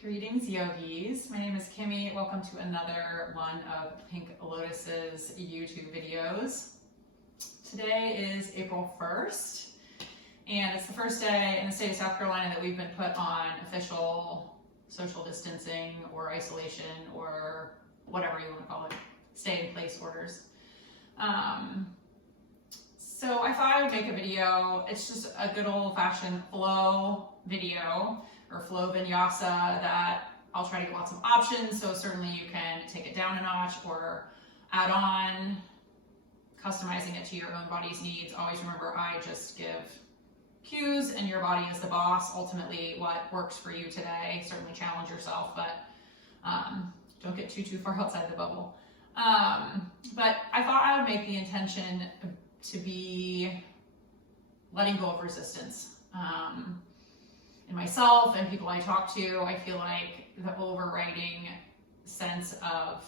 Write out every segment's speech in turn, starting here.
Greetings, yogis. My name is Kimmy. Welcome to another one of Pink Lotus's YouTube videos. Today is April 1st, and it's the first day in the state of South Carolina that we've been put on official social distancing or isolation or whatever you want to call it, stay-in-place orders. So I thought I would make a video. It's just a good old-fashioned flow video or flow vinyasa that I'll try to get lots of options. So certainly you can take it down a notch or add on, customizing it to your own body's needs. Always remember, I just give cues and your body is the boss. Ultimately, what works for you today. Certainly challenge yourself, but don't get too far outside the bubble. But I thought I would make the intention to be letting go of resistance. In myself and people I talk to, I feel like the overriding sense of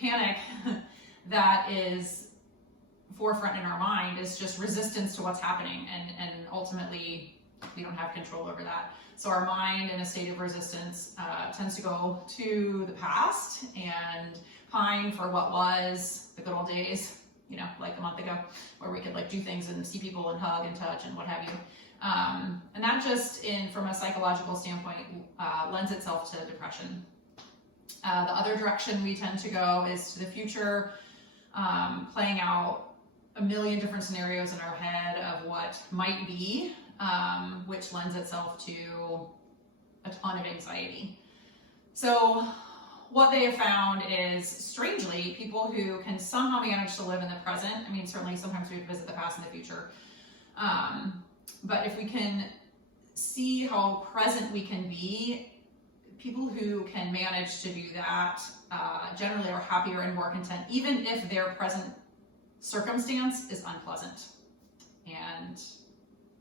panic that is forefront in our mind is just resistance to what's happening, and ultimately we don't have control over that. So our mind in a state of resistance tends to go to the past and pine for what was the good old days, you know, like a month ago, where we could like do things and see people and hug and touch and what have you. And that just from a psychological standpoint lends itself to depression. The other direction we tend to go is to the future, playing out a million different scenarios in our head of what might be, which lends itself to a ton of anxiety. So what they have found is, strangely, people who can somehow manage to live in the present, I mean, certainly sometimes we visit the past and the future, but if we can see how present we can be, people who can manage to do that generally are happier and more content, even if their present circumstance is unpleasant and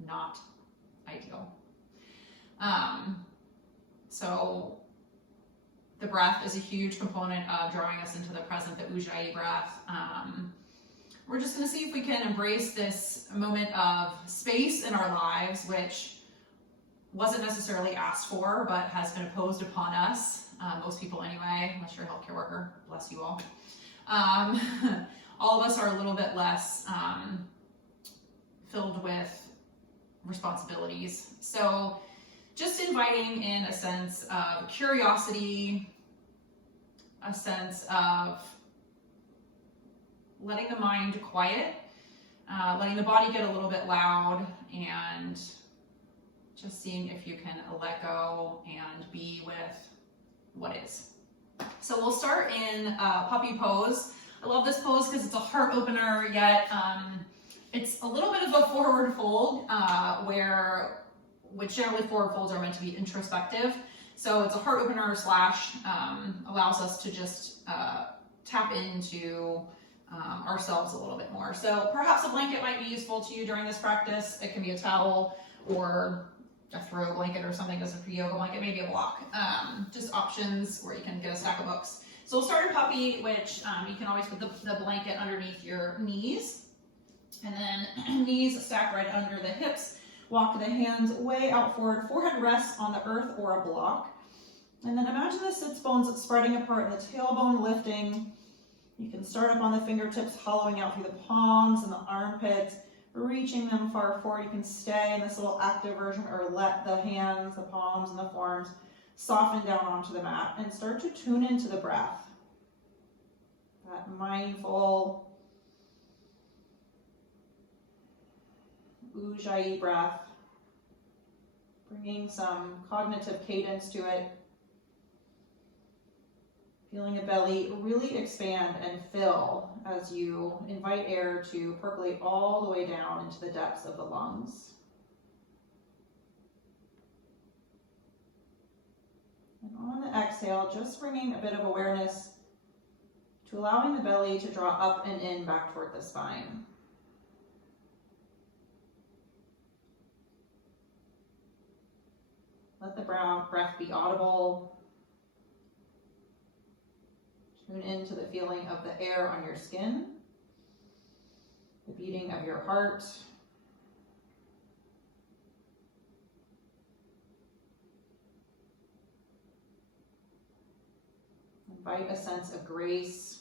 not ideal. So the breath is a huge component of drawing us into the present, the Ujjayi breath. We're just going to see if we can embrace this moment of space in our lives, which wasn't necessarily asked for, but has been imposed upon us. Most people anyway, unless you're a healthcare worker, bless you all. All of us are a little bit less filled with responsibilities. So just inviting in a sense of curiosity, a sense of letting the mind quiet, letting the body get a little bit loud, and just seeing if you can let go and be with what is. So we'll start in puppy pose. I love this pose because it's a heart opener, yet it's a little bit of a forward fold, which generally forward folds are meant to be introspective. So it's a heart opener / allows us to just tap into ourselves a little bit more. So perhaps a blanket might be useful to you during this practice. It can be a towel or a throw blanket or something as a yoga blanket, maybe a block. Just options where you can get a stack of books. So we'll start in puppy, which you can always put the blanket underneath your knees, and then knees stacked right under the hips. Walk the hands way out forward. Forehead rests on the earth or a block. And then imagine the sits bones spreading apart and the tailbone lifting. You can start up on the fingertips, hollowing out through the palms and the armpits, reaching them far forward. You can stay in this little active version or let the hands, the palms, and the forearms soften down onto the mat and start to tune into the breath. That mindful Ujjayi breath, bringing some cognitive cadence to it. Feeling the belly really expand and fill as you invite air to percolate all the way down into the depths of the lungs. And on the exhale, just bringing a bit of awareness to allowing the belly to draw up and in back toward the spine. Let the breath be audible. Tune into the feeling of the air on your skin, the beating of your heart, Invite a sense of grace.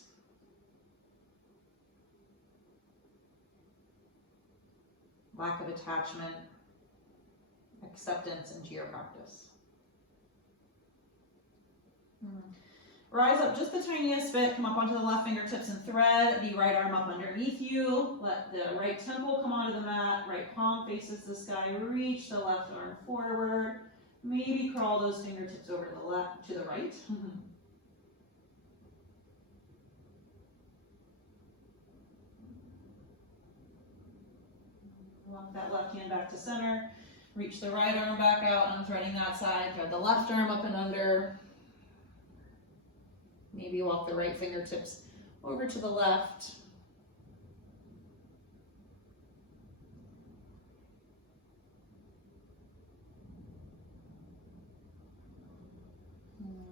Lack of attachment, acceptance into your practice. Rise up just the tiniest bit, come up onto the left fingertips and thread the right arm up underneath you. Let the right temple come onto the mat, right palm faces the sky, reach the left arm forward. Maybe crawl those fingertips over to the left, to the right. Walk that left hand back to center. Reach the right arm back out, unthreading that side. Thread the left arm up and under. Maybe walk the right fingertips over to the left.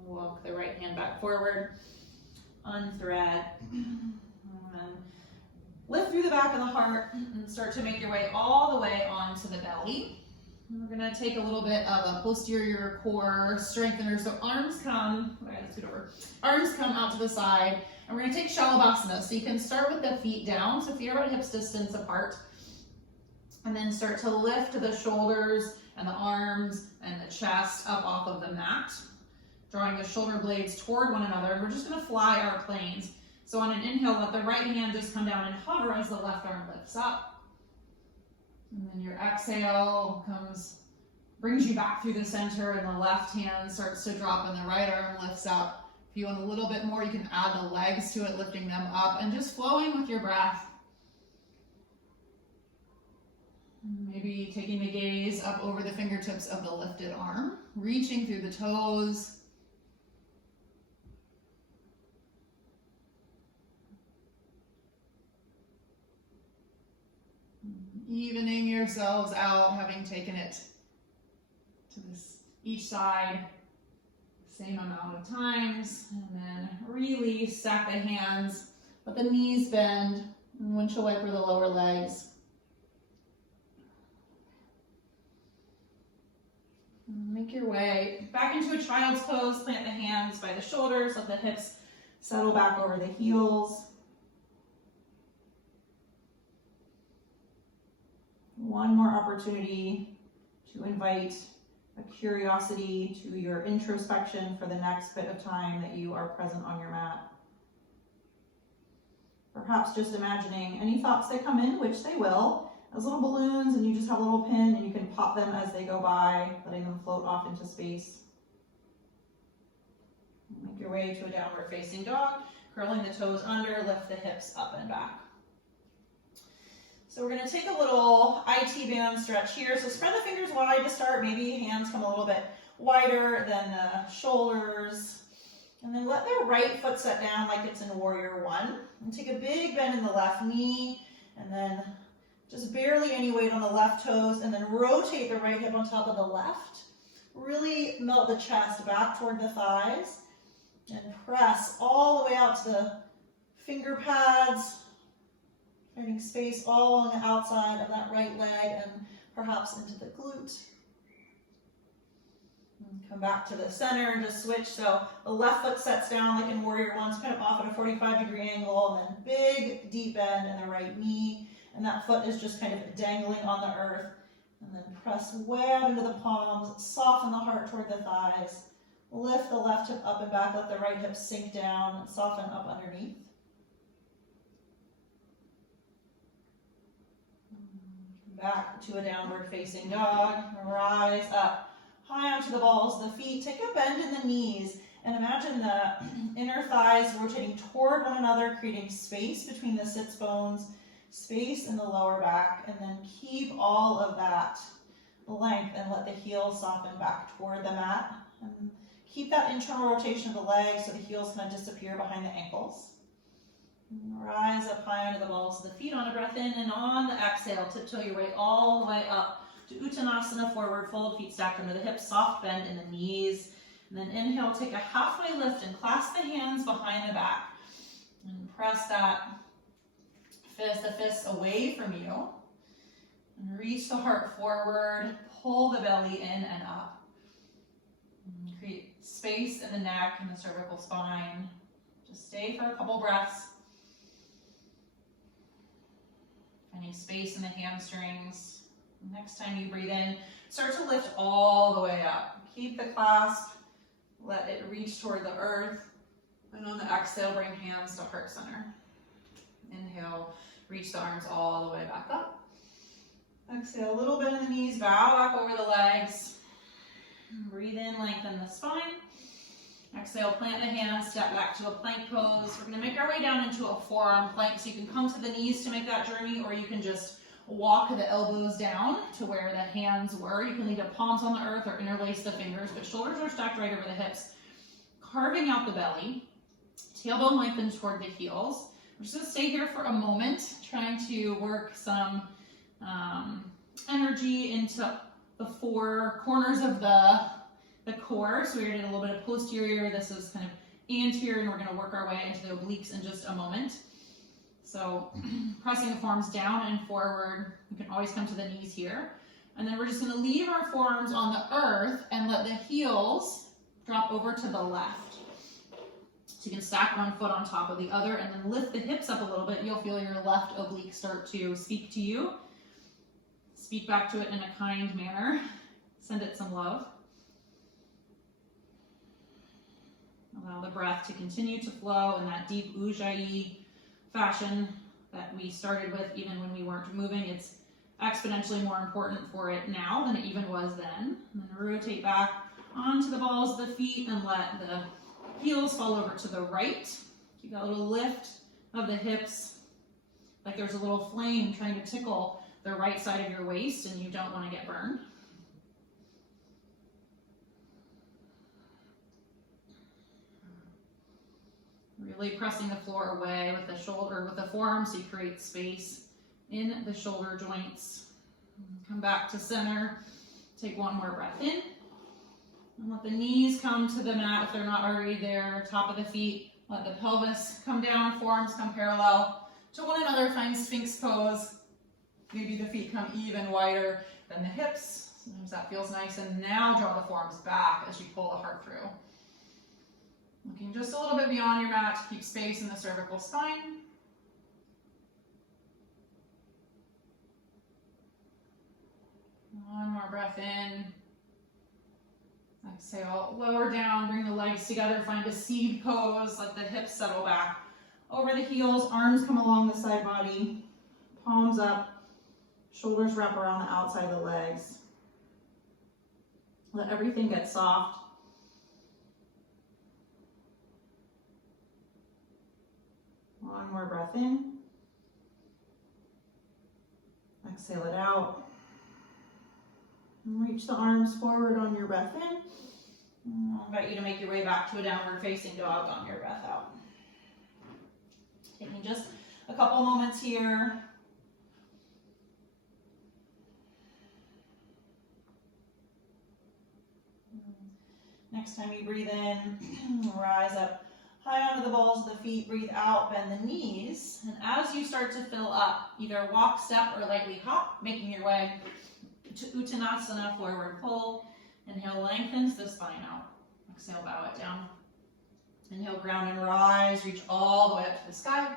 Walk the right hand back forward. Unthread. And lift through the back of the heart and start to make your way all the way onto the belly. We're gonna take a little bit of a posterior core strengthener. So arms come, let's scoot over. Arms come out to the side, and we're gonna take Shalabhasana. So you can start with the feet down, so feet are about hips distance apart, and then start to lift the shoulders and the arms and the chest up off of the mat, drawing the shoulder blades toward one another. And we're just gonna fly our planes. So on an inhale, let the right hand just come down and hover as the left arm lifts up. And then your exhale brings you back through the center, and the left hand starts to drop and the right arm lifts up. If you want a little bit more, you can add the legs to it, lifting them up and just flowing with your breath. Maybe taking the gaze up over the fingertips of the lifted arm, reaching through the toes. Evening yourselves out, having taken it to each side same amount of times, and then release, stack the hands, let the knees bend, and windshield wiper the lower legs. Make your way back into a child's pose, plant the hands by the shoulders, let the hips settle back over the heels. One more opportunity to invite a curiosity to your introspection for the next bit of time that you are present on your mat. Perhaps just imagining any thoughts that come in, which they will, as little balloons, and you just have a little pin and you can pop them as they go by, letting them float off into space. Make your way to a downward facing dog, curling the toes under, lift the hips up and back. So we're going to take a little IT band stretch here. So spread the fingers wide to start. Maybe hands come a little bit wider than the shoulders. And then let the right foot set down like it's in Warrior One. And take a big bend in the left knee. And then just barely any weight on the left toes. And then rotate the right hip on top of the left. Really melt the chest back toward the thighs. And press all the way out to the finger pads. Finding space all along the outside of that right leg and perhaps into the glute. And come back to the center and just switch. So the left foot sets down like in Warrior One, kind of off at a 45-degree angle, and then big deep bend in the right knee. And that foot is just kind of dangling on the earth. And then press way out into the palms, soften the heart toward the thighs. Lift the left hip up and back, let the right hip sink down and soften up underneath. Back to a downward facing dog. Rise up high onto the balls of the feet. Take a bend in the knees and imagine the inner thighs rotating toward one another, creating space between the sits bones, space in the lower back, and then keep all of that length and let the heels soften back toward the mat. And keep that internal rotation of the legs so the heels kind of disappear behind the ankles. Rise up high onto the balls of the feet on a breath in, and on the exhale, tiptoe your way all the way up to Uttanasana, forward fold, feet stacked under the hips, soft bend in the knees. And then inhale, take a halfway lift and clasp the hands behind the back. And press the fists away from you. And reach the heart forward, pull the belly in and up. And create space in the neck and the cervical spine. Just stay for a couple breaths. Finding space in the hamstrings. Next time you breathe in, start to lift all the way up. Keep the clasp, let it reach toward the earth. And on the exhale, bring hands to heart center. Inhale, reach the arms all the way back up. Exhale, a little bit in the knees, bow back over the legs. Breathe in, lengthen the spine. Exhale, plant the hands, step back to a plank pose. We're going to make our way down into a forearm plank, so you can come to the knees to make that journey, or you can just walk the elbows down to where the hands were. You can leave the palms on the earth or interlace the fingers, but shoulders are stacked right over the hips. Carving out the belly, tailbone lengthened toward the heels. We're just going to stay here for a moment, trying to work some energy into the four corners of the core. So we're going to do a little bit of posterior. This is kind of anterior, and we're going to work our way into the obliques in just a moment. So pressing the forearms down and forward. You can always come to the knees here. And then we're just going to leave our forearms on the earth and let the heels drop over to the left. So you can stack one foot on top of the other and then lift the hips up a little bit. You'll feel your left oblique start to speak to you. Speak back to it in a kind manner. Send it some love. Allow the breath to continue to flow in that deep ujjayi fashion that we started with even when we weren't moving. It's exponentially more important for it now than it even was then. And then rotate back onto the balls of the feet and let the heels fall over to the right. Keep that little lift of the hips, like there's a little flame trying to tickle the right side of your waist and you don't want to get burned. Really pressing the floor away with the shoulder, with the forearm, so you create space in the shoulder joints. Come back to center. Take one more breath in. And let the knees come to the mat if they're not already there. Top of the feet. Let the pelvis come down. Forearms come parallel to one another. Find Sphinx pose. Maybe the feet come even wider than the hips. Sometimes that feels nice. And now draw the forearms back as you pull the heart through. Looking just a little bit beyond your mat to keep space in the cervical spine. One more breath in. Exhale, lower down, bring the legs together, find a seed pose, let the hips settle back over the heels, arms come along the side body, palms up, shoulders wrap around the outside of the legs. Let everything get soft. One more breath in. Exhale it out. And reach the arms forward on your breath in. I'll invite you to make your way back to a downward facing dog on your breath out. Taking just a couple moments here. Next time you breathe in, rise up high onto the balls of the feet, breathe out, bend the knees. And as you start to fill up, either walk, step, or lightly hop, making your way to Uttanasana, forward fold. Inhale, lengthens the spine out. Exhale, bow it down. Inhale, ground and rise, reach all the way up to the sky.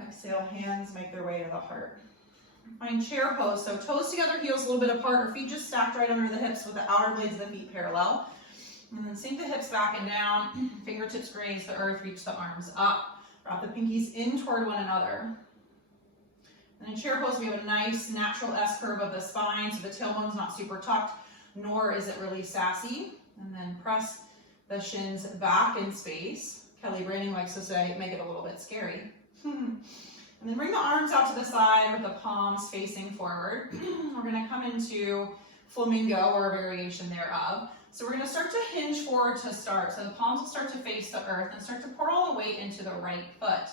Exhale, hands make their way to the heart. Find chair pose, so toes together, heels a little bit apart, or feet just stacked right under the hips with the outer blades of the feet parallel. And then sink the hips back and down, fingertips graze the earth, reach the arms up. Wrap the pinkies in toward one another. And in chair pose, we have a nice natural S curve of the spine, so the tailbone's not super tucked, nor is it really sassy. And then press the shins back in space. Kelly Branding likes to say, make it a little bit scary. And then bring the arms out to the side with the palms facing forward. We're gonna come into flamingo, or a variation thereof. So we're gonna start to hinge forward to start. So the palms will start to face the earth and start to pour all the weight into the right foot.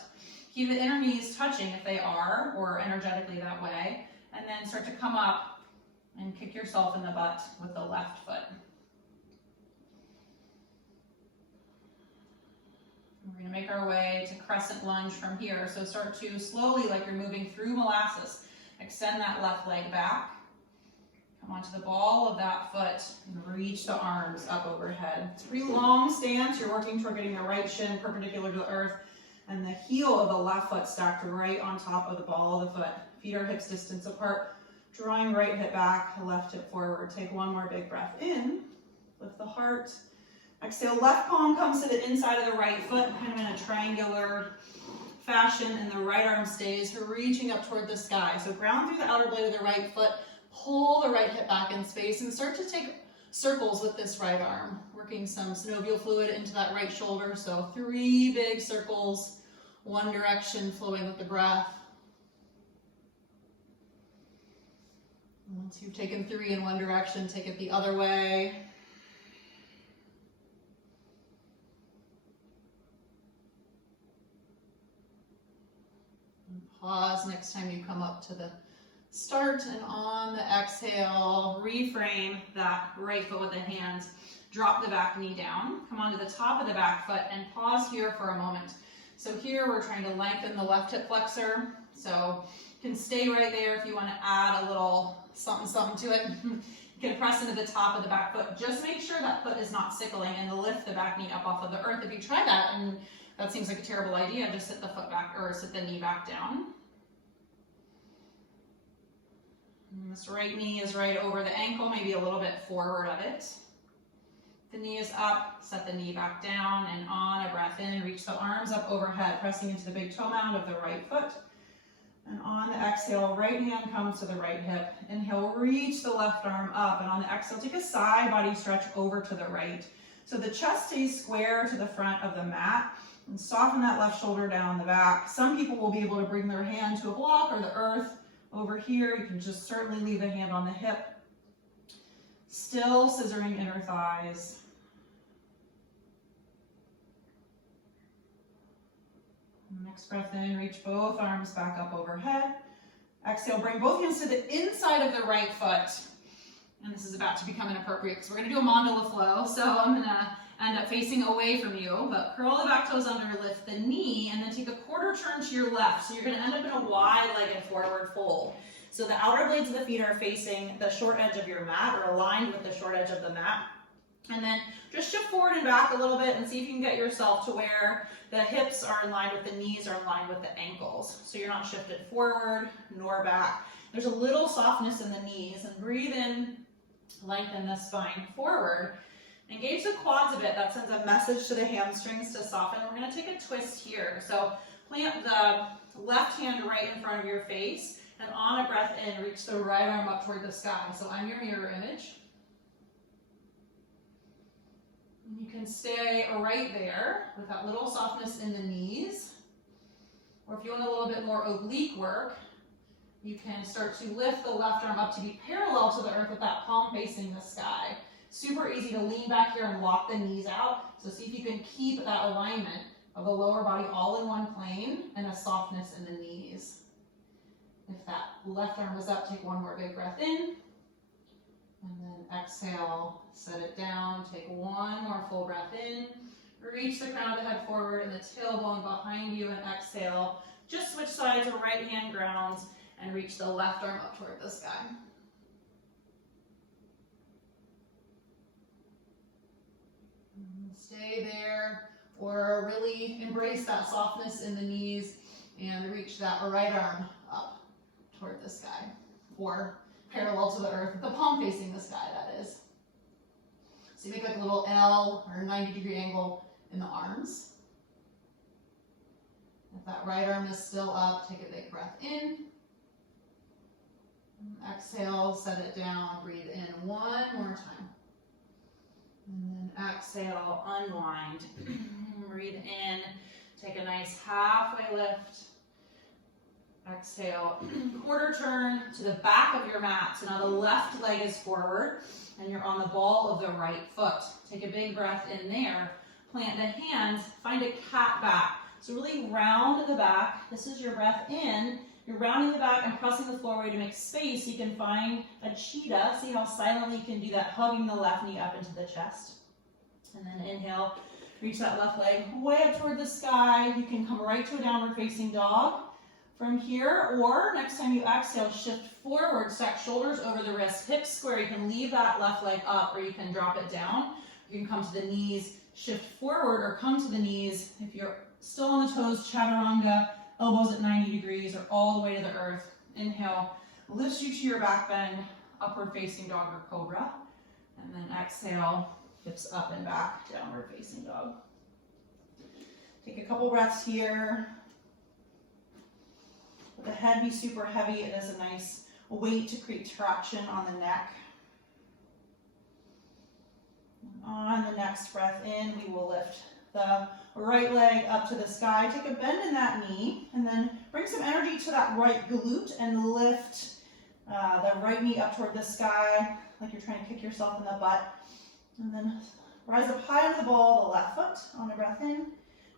Keep the inner knees touching if they are, or energetically that way. And then start to come up and kick yourself in the butt with the left foot. We're going to make our way to crescent lunge from here. So start to slowly, like you're moving through molasses, extend that left leg back. Come onto the ball of that foot and reach the arms up overhead. It's a pretty long stance. You're working toward getting the right shin perpendicular to the earth and the heel of the left foot stacked right on top of the ball of the foot. Feet are hips distance apart. Drawing right hip back, left hip forward. Take one more big breath in. Lift the heart. Exhale, left palm comes to the inside of the right foot, kind of in a triangular fashion, and the right arm stays reaching up toward the sky. So ground through the outer blade of the right foot, pull the right hip back in space, and start to take circles with this right arm, working some synovial fluid into that right shoulder. So 3 big circles, one direction, flowing with the breath. Once you've taken 3 in one direction, take it the other way. And pause next time you come up to the start, and on the exhale, reframe that right foot with the hands. Drop the back knee down. Come onto the top of the back foot and pause here for a moment. So here we're trying to lengthen the left hip flexor. So you can stay right there if you want to add a little something to it. You can press into the top of the back foot. Just make sure that foot is not sickling and lift the back knee up off of the earth. If you try that and that seems like a terrible idea, just sit the foot back or sit the knee back down. And this right knee is right over the ankle, maybe a little bit forward of it. The knee is up, set the knee back down, and on a breath in, reach the arms up overhead, pressing into the big toe mound of the right foot. And on the exhale, right hand comes to the right hip. Inhale, reach the left arm up, and on the exhale, take a side body stretch over to the right. So the chest stays square to the front of the mat, and soften that left shoulder down the back. Some people will be able to bring their hand to a block or the earth. Over here, you can just certainly leave the hand on the hip. Still scissoring inner thighs. Next breath in, reach both arms back up overhead. Exhale, bring both hands to the inside of the right foot. And this is about to become inappropriate because we're going to do a mandala flow. So I'm going to end up facing away from you, but curl the back toes under, lift the knee, and then take a quarter turn to your left. So you're going to end up in a wide-legged forward fold. So the outer blades of the feet are facing the short edge of your mat, or aligned with the short edge of the mat. And then just shift forward and back a little bit and see if you can get yourself to where the hips are in line with the knees, are in line with the ankles. So you're not shifted forward nor back. There's a little softness in the knees, and breathe in, lengthen the spine forward. Engage the quads a bit. That sends a message to the hamstrings to soften. We're going to take a twist here. So plant the left hand right in front of your face, and on a breath in, reach the right arm up toward the sky. So I'm your mirror image. You can stay right there with that little softness in the knees. Or if you want a little bit more oblique work, you can start to lift the left arm up to be parallel to the earth with that palm facing the sky. Super easy to lean back here and lock the knees out. So see if you can keep that alignment of the lower body all in one plane and a softness in the knees. If that left arm is up, take one more big breath in. And then exhale, set it down, take one more full breath in, reach the crown of the head forward and the tailbone behind you, and exhale. Just switch sides, or right hand grounds, and reach the left arm up toward the sky. Stay there, or really embrace that softness in the knees and reach that right arm up toward the sky, or parallel to the earth, the palm facing the sky, that is. So you make like a little L or 90-degree angle in the arms. If that right arm is still up, take a big breath in. Exhale, set it down, breathe in one more time. And then exhale, unwind. Breathe in, take a nice halfway lift. Exhale, quarter turn to the back of your mat. So now the left leg is forward and you're on the ball of the right foot. Take a big breath in there. Plant the hands, find a cat back. So really round the back. This is your breath in. You're rounding the back and pressing the floor to make space. You can find a cheetah. See how silently you can do that, hugging the left knee up into the chest. And then inhale, reach that left leg way up toward the sky. You can come right to a downward facing dog. from here, or next time you exhale, shift forward, stack shoulders over the wrists, hips square. You can leave that left leg up or you can drop it down. You can come to the knees, shift forward or come to the knees. If you're still on the toes, chaturanga, elbows at 90 degrees or all the way to the earth. Inhale, lifts you to your back bend, upward facing dog or cobra. And then exhale, hips up and back, downward facing dog. Take a couple breaths here. Let the head be super heavy. It is a nice weight to create traction on the neck. On the next breath in, we will lift the right leg up to the sky. Take a bend in that knee and then bring some energy to that right glute and lift the right knee up toward the sky like you're trying to kick yourself in the butt. And then rise up high into the ball, the left foot on a breath in.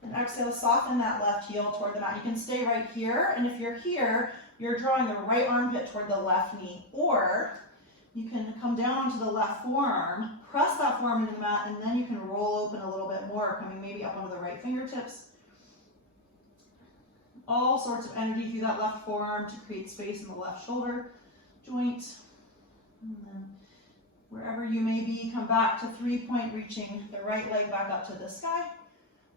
And exhale, soften that left heel toward the mat. You can stay right here, and if you're here, you're drawing the right armpit toward the left knee, or you can come down onto the left forearm, press that forearm into the mat, and then you can roll open a little bit more, coming maybe up onto the right fingertips. All sorts of energy through that left forearm to create space in the left shoulder joint. And then wherever you may be, come back to 3-point, reaching the right leg back up to the sky.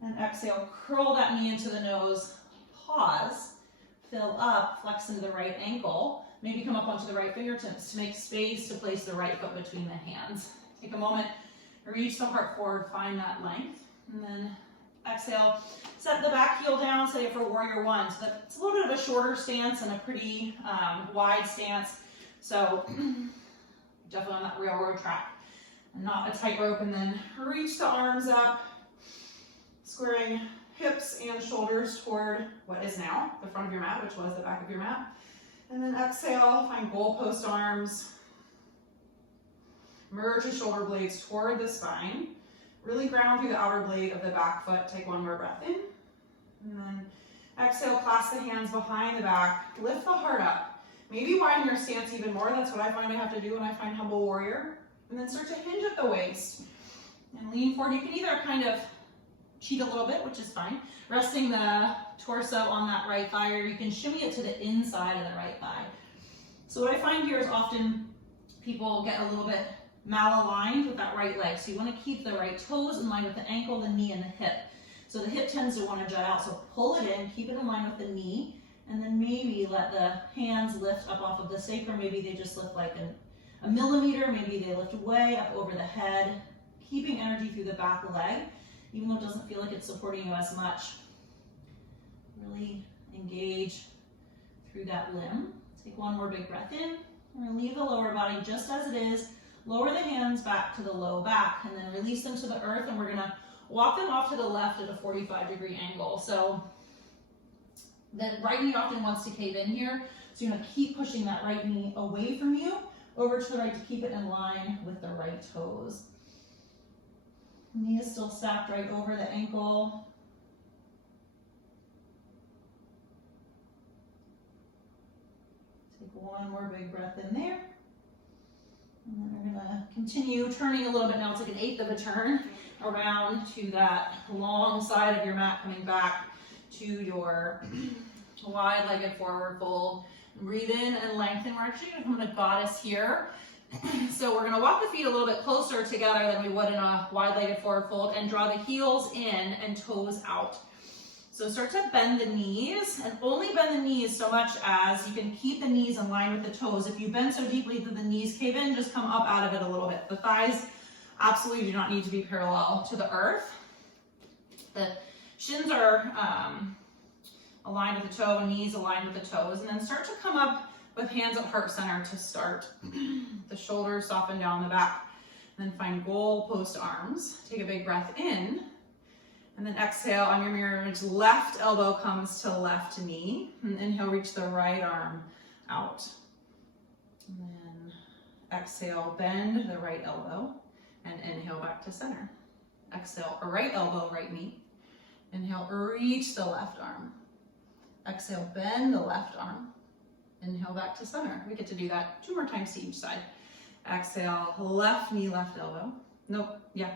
And exhale, curl that knee into the nose, pause, fill up, flex into the right ankle, maybe come up onto the right fingertips to make space to place the right foot between the hands. Take a moment, reach the heart forward, find that length, and then exhale, set the back heel down, say it for warrior one. So that's a little bit of a shorter stance and a pretty wide stance. So definitely on that railroad track and not a tight rope. And then reach the arms up, squaring hips and shoulders toward what is now the front of your mat, which was the back of your mat. And then exhale, find goalpost arms. Merge the shoulder blades toward the spine. Really ground through the outer blade of the back foot. Take one more breath in. And then exhale, clasp the hands behind the back. Lift the heart up. Maybe widen your stance even more. That's what I find I have to do when I find humble warrior. And then start to hinge at the waist. And lean forward. You can either kind of cheat a little bit, which is fine. Resting the torso on that right thigh, or you can shimmy it to the inside of the right thigh. So what I find here is often people get a little bit malaligned with that right leg. So you want to keep the right toes in line with the ankle, the knee, and the hip. So the hip tends to want to jut out. So pull it in, keep it in line with the knee, and then maybe let the hands lift up off of the sacrum. Maybe they just lift like a millimeter. Maybe they lift way up over the head, keeping energy through the back leg. Even though it doesn't feel like it's supporting you as much. Really engage through that limb. Take one more big breath in. We're going to leave the lower body just as it is. Lower the hands back to the low back and then release them to the earth, and we're going to walk them off to the left at a 45-degree angle. So the right knee often wants to cave in here. So you're going to keep pushing that right knee away from you, over to the right to keep it in line with the right toes. Knee is still stacked right over the ankle. Take one more big breath in there. And then we're going to continue turning a little bit now. It's like an eighth of a turn around to that long side of your mat, coming back to your wide-legged forward fold. Breathe in and lengthen. We're actually going to come to goddess here. So we're going to walk the feet a little bit closer together than we would in a wide-legged forward fold and draw the heels in and toes out. So start to bend the knees, and only bend the knees so much as you can keep the knees in line with the toes. If you bend so deeply that the knees cave in, just come up out of it a little bit. The thighs absolutely do not need to be parallel to the earth. The shins are aligned with the toe, knees aligned with the toes, and then start to come up with hands at heart center to start. The shoulders soften down the back. And then find goalpost arms. Take a big breath in. And then exhale on your mirror image. Left elbow comes to left knee. And inhale, reach the right arm out. And then exhale, bend the right elbow. And inhale back to center. Exhale, right elbow, right knee. Inhale, reach the left arm. Exhale, bend the left arm. Inhale back to center. We get to do that 2 more times to each side. Exhale, left knee, left elbow. Nope, yeah,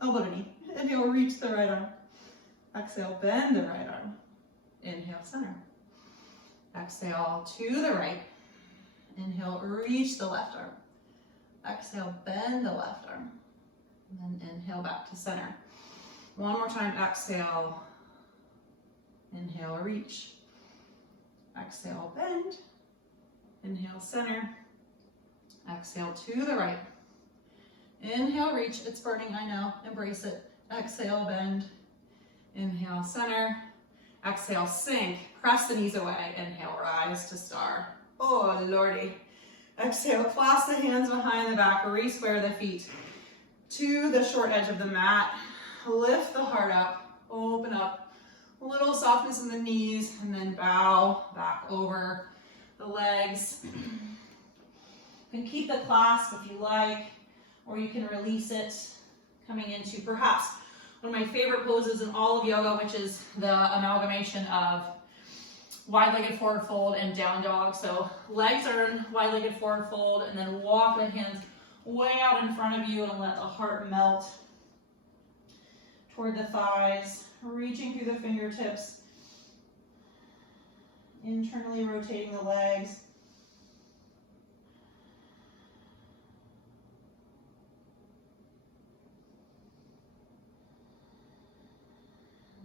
elbow to knee. Inhale, reach the right arm. Exhale, bend the right arm. Inhale, center. Exhale to the right. Inhale, reach the left arm. Exhale, bend the left arm. And then inhale back to center. One more time, exhale. Inhale, reach. Exhale, bend. Inhale, center. Exhale to the right. Inhale, reach. It's burning, I know. Embrace it. Exhale, bend. Inhale, center. Exhale, sink. Press the knees away. Inhale, rise to star. Oh, lordy. Exhale, clasp the hands behind the back. Re-square the feet to the short edge of the mat. Lift the heart up. Open up. A little softness in the knees. And then bow back over the legs. You can keep the clasp if you like, or you can release it coming into perhaps one of my favorite poses in all of yoga, which is the amalgamation of wide-legged forward fold and down dog. So legs are in wide-legged forward fold, and then walk the hands way out in front of you and let the heart melt toward the thighs, reaching through the fingertips, internally rotating the legs.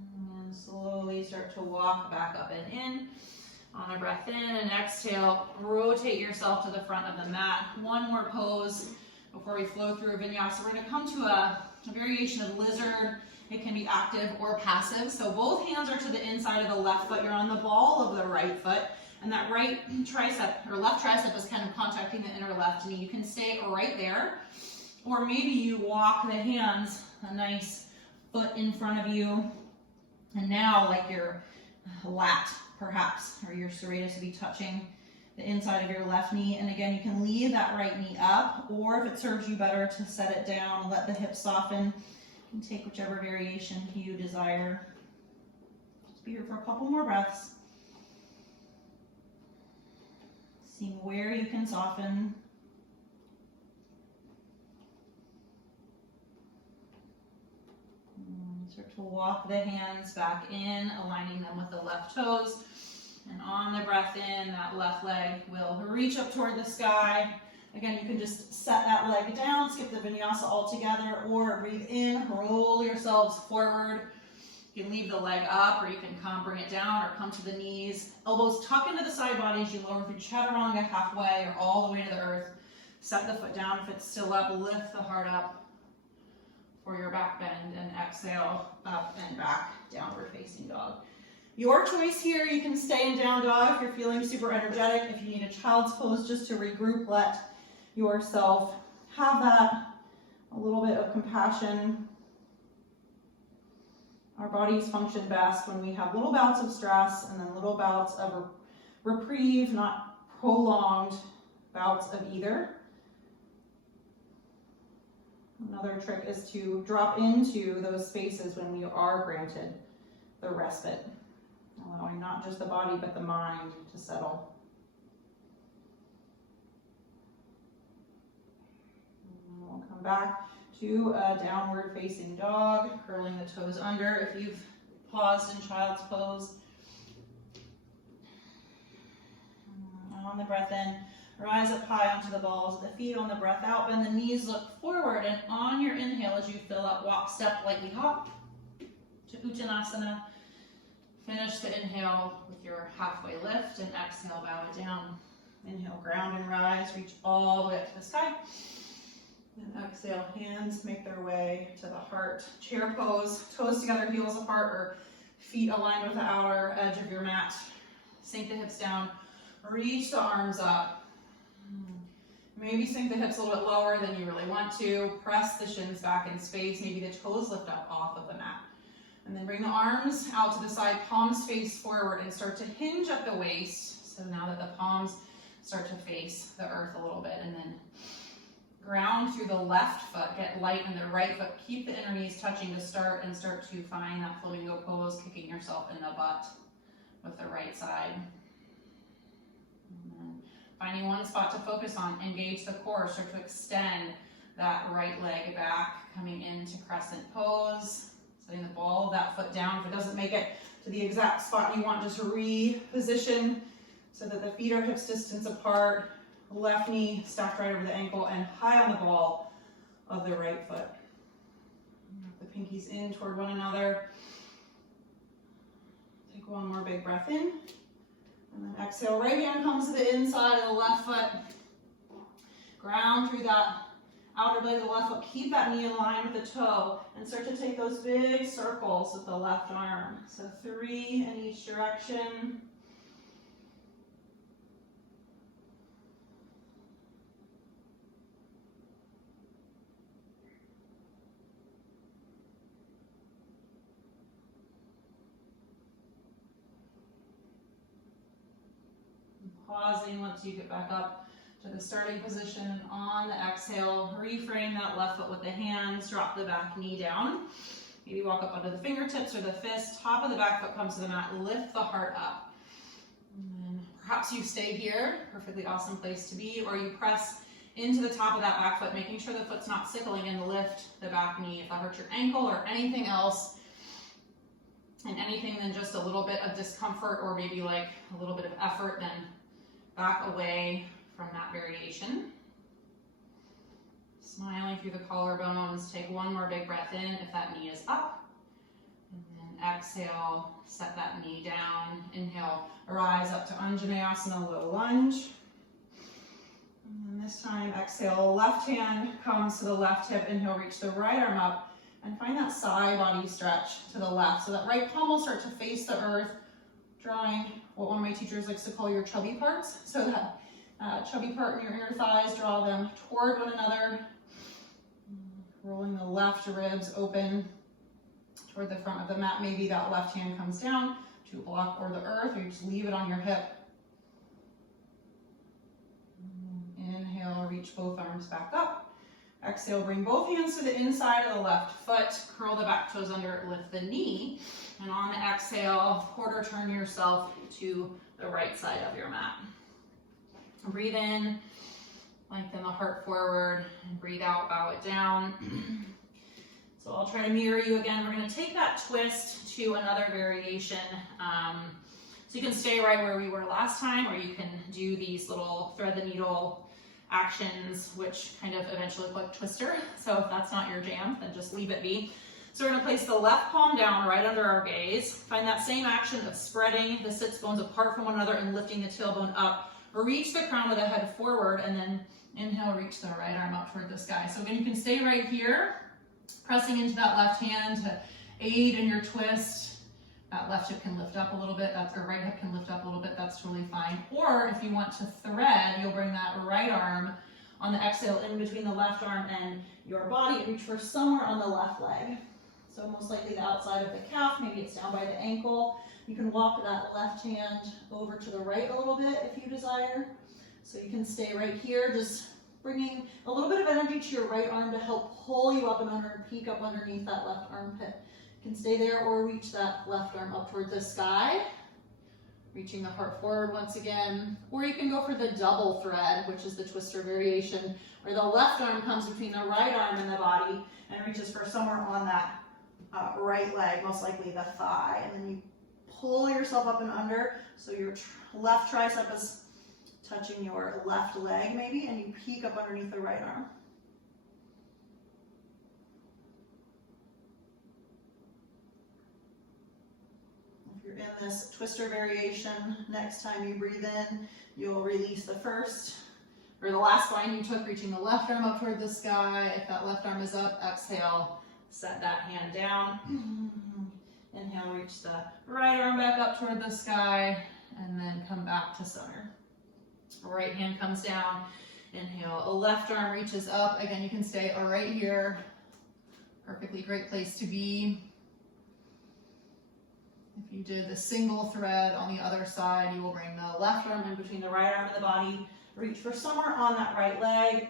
And slowly start to walk back up and in. On a breath in and exhale, rotate yourself to the front of the mat. One more pose before we flow through vinyasa. We're going to come to a variation of lizard. It can be active or passive. So both hands are to the inside of the left foot. You're on the ball of the right foot. And that right tricep or left tricep is kind of contacting the inner left knee. You can stay right there. Or maybe you walk the hands a nice foot in front of you. And now like your lat perhaps, or your serratus to be touching the inside of your left knee. And again, you can leave that right knee up, or if it serves you better to set it down and let the hips soften, you can take whichever variation you desire. Just be here for a couple more breaths. Seeing where you can soften. Start to walk the hands back in, aligning them with the left toes. And on the breath in, that left leg will reach up toward the sky. Again, you can just set that leg down, skip the vinyasa altogether, or breathe in, roll yourselves forward. You can leave the leg up, or you can bring it down, or come to the knees. Elbows tuck into the side body as you lower through chaturanga halfway, or all the way to the earth. Set the foot down if it's still up, lift the heart up for your back bend, and exhale up and back, downward facing dog. Your choice here, you can stay in down dog if you're feeling super energetic. If you need a child's pose just to regroup, let yourself have that. A little bit of compassion. Our bodies function best when we have little bouts of stress and then little bouts of reprieve, not prolonged bouts of either. Another trick is to drop into those spaces when we are granted the respite, allowing not just the body but the mind to settle. And we'll come back to a downward facing dog, curling the toes under if you've paused in child's pose. And on the breath in, rise up high onto the balls of the feet. On the breath out, bend the knees, look forward, and on your inhale as you fill up, walk, step, lightly hop to Uttanasana. Finish the inhale with your halfway lift, and exhale, bow it down. Inhale, ground and rise, reach all the way up to the sky. And exhale, hands make their way to the heart. Chair pose, toes together, heels apart, or feet aligned with the outer edge of your mat. Sink the hips down, reach the arms up. Maybe sink the hips a little bit lower than you really want to. Press the shins back in space. Maybe the toes lift up off of the mat. And then bring the arms out to the side, palms face forward, and start to hinge at the waist. So now that the palms start to face the earth a little bit, and then ground through the left foot, get light in the right foot. Keep the inner knees touching to start, and start to find that flamingo pose, kicking yourself in the butt with the right side. And then finding one spot to focus on, engage the core, start to extend that right leg back, coming into crescent pose. Setting the ball of that foot down. If it doesn't make it to the exact spot you want, just reposition so that the feet are hips distance apart, left knee stacked right over the ankle and high on the ball of the right foot. The pinkies in toward one another. Take one more big breath in. And then exhale, right hand comes to the inside of the left foot. Ground through that outer blade of the left foot. Keep that knee in line with the toe and start to take those big circles with the left arm. So 3 in each direction. Pausing once you get back up to the starting position. On the exhale, reframe that left foot with the hands, drop the back knee down. Maybe walk up onto the fingertips or the fist. Top of the back foot comes to the mat, lift the heart up. And then perhaps you stay here, perfectly awesome place to be, or you press into the top of that back foot, making sure the foot's not sickling, and lift the back knee. If that hurts your ankle or anything else, and anything than just a little bit of discomfort or maybe like a little bit of effort, then back away from that variation. Smiling through the collarbones. Take one more big breath in if that knee is up. And then exhale, set that knee down. Inhale, rise up to Anjaneyasana, low lunge. And then this time, exhale, left hand comes to the left hip. Inhale, reach the right arm up. And find that side body stretch to the left. So that right palm will start to face the earth, drawing what one of my teachers likes to call your chubby parts. So that chubby part in your inner thighs, draw them toward one another. Rolling the left ribs open toward the front of the mat. Maybe that left hand comes down to block or the earth, or you just leave it on your hip. Inhale, reach both arms back up. Exhale, bring both hands to the inside of the left foot. Curl the back toes under, lift the knee. And on the exhale, quarter turn yourself to the right side of your mat. Breathe in, lengthen the heart forward, and breathe out, bow it down. So I'll try to mirror you again. We're gonna take that twist to another variation. So you can stay right where we were last time, or you can do these little thread the needle actions, which kind of eventually look like twister. So if that's not your jam, then just leave it be. So we're gonna place the left palm down right under our gaze. Find that same action of spreading the sits bones apart from one another and lifting the tailbone up. Reach the crown of the head forward, and then inhale, reach the right arm up toward the sky. So again, you can stay right here, pressing into that left hand to aid in your twist. That left hip can lift up a little bit, or right hip can lift up a little bit, that's totally fine. Or if you want to thread, you'll bring that right arm on the exhale in between the left arm and your body and reach for somewhere on the left leg. So most likely the outside of the calf, maybe it's down by the ankle. You can walk that left hand over to the right a little bit if you desire. So you can stay right here, just bringing a little bit of energy to your right arm to help pull you up and under and peek up underneath that left armpit. You can stay there or reach that left arm up toward the sky, reaching the heart forward once again. Or you can go for the double thread, which is the twister variation, where the left arm comes between the right arm and the body and reaches for somewhere on that right leg, most likely the thigh. And then you pull yourself up and under, so your left tricep is touching your left leg maybe, and you peek up underneath the right arm. If you're in this twister variation, next time you breathe in, you'll release the first, or the last line you took, reaching the left arm up toward the sky. If that left arm is up, exhale, set that hand down. Inhale, reach the right arm back up toward the sky, and then come back to center. Right hand comes down. Inhale, a left arm reaches up. Again, you can stay right here. Perfectly great place to be. If you did the single thread on the other side, you will bring the left arm in between the right arm and the body. Reach for somewhere on that right leg.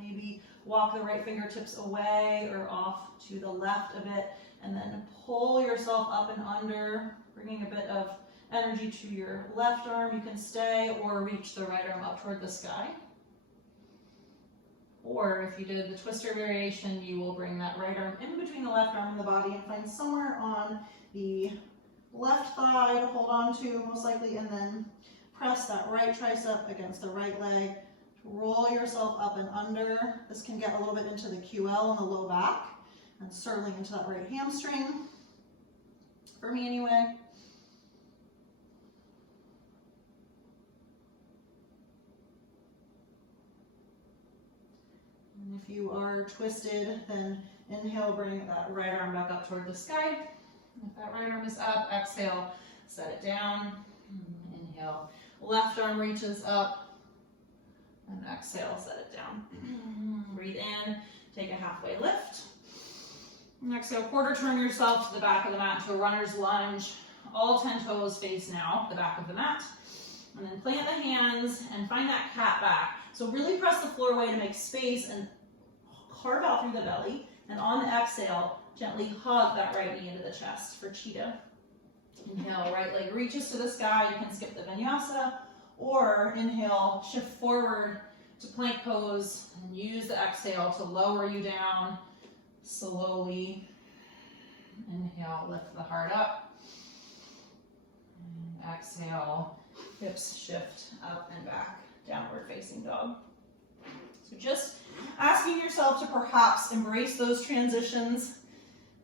Maybe walk the right fingertips away or off to the left a bit, and then pull yourself up and under, bringing a bit of energy to your left arm. You can stay or reach the right arm up toward the sky. Or if you did the twister variation, you will bring that right arm in between the left arm and the body and find somewhere on the left thigh to hold on to, most likely, and then Press that right tricep against the right leg. Roll yourself up and under. This can get a little bit into the QL on the low back and certainly into that right hamstring. For me anyway. And if you are twisted, then inhale, bring that right arm back up toward the sky. If that right arm is up, exhale, set it down. Inhale, left arm reaches up. And exhale, set it down. Breathe in, take a halfway lift. And exhale, quarter turn yourself to the back of the mat to a runner's lunge. All 10 toes face now, the back of the mat. And then plant the hands and find that cat back. So really press the floor away to make space and carve out through the belly. And on the exhale, gently hug that right knee into the chest for cheetah. Inhale, right leg reaches to the sky. You can skip the vinyasa. Or inhale, shift forward to plank pose and use the exhale to lower you down slowly. Inhale, lift the heart up. And exhale, hips shift up and back, downward facing dog. So just asking yourself to perhaps embrace those transitions.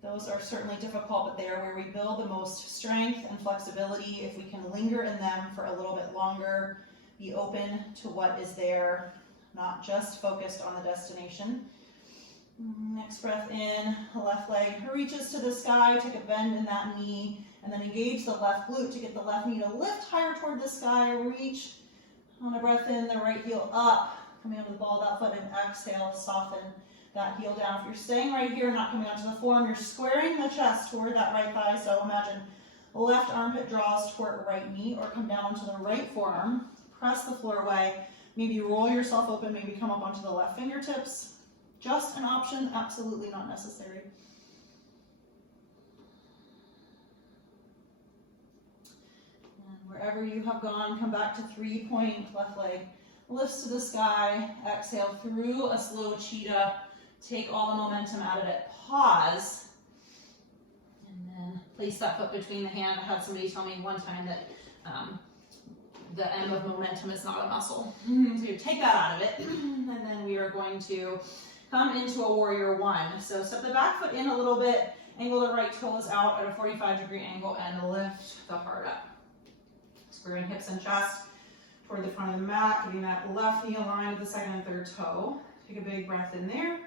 Those are certainly difficult, but they are where we build the most strength and flexibility. If we can linger in them for a little bit longer, be open to what is there, not just focused on the destination. Next breath in, left leg reaches to the sky, take a bend in that knee, and then engage the left glute to get the left knee to lift higher toward the sky, reach. On a breath in, the right heel up, coming onto the ball of that foot, and exhale, soften that heel down. If you're staying right here, not coming onto the forearm, you're squaring the chest toward that right thigh. So imagine left armpit draws toward right knee, or come down onto the right forearm. Press the floor away. Maybe roll yourself open, maybe come up onto the left fingertips. Just an option, absolutely not necessary. And wherever you have gone, come back to 3-point, left leg lifts to the sky. Exhale through a slow cheetah. Take all the momentum out of it. Pause. And then place that foot between the hand. I had somebody tell me one time that the M of momentum is not a muscle. So you take that out of it. And then we are going to come into a warrior one. So step the back foot in a little bit. Angle the right toes out at a 45-degree angle and lift the heart up. Squaring hips and chest toward the front of the mat, getting that left knee aligned with the second and third toe. Take a big breath in there.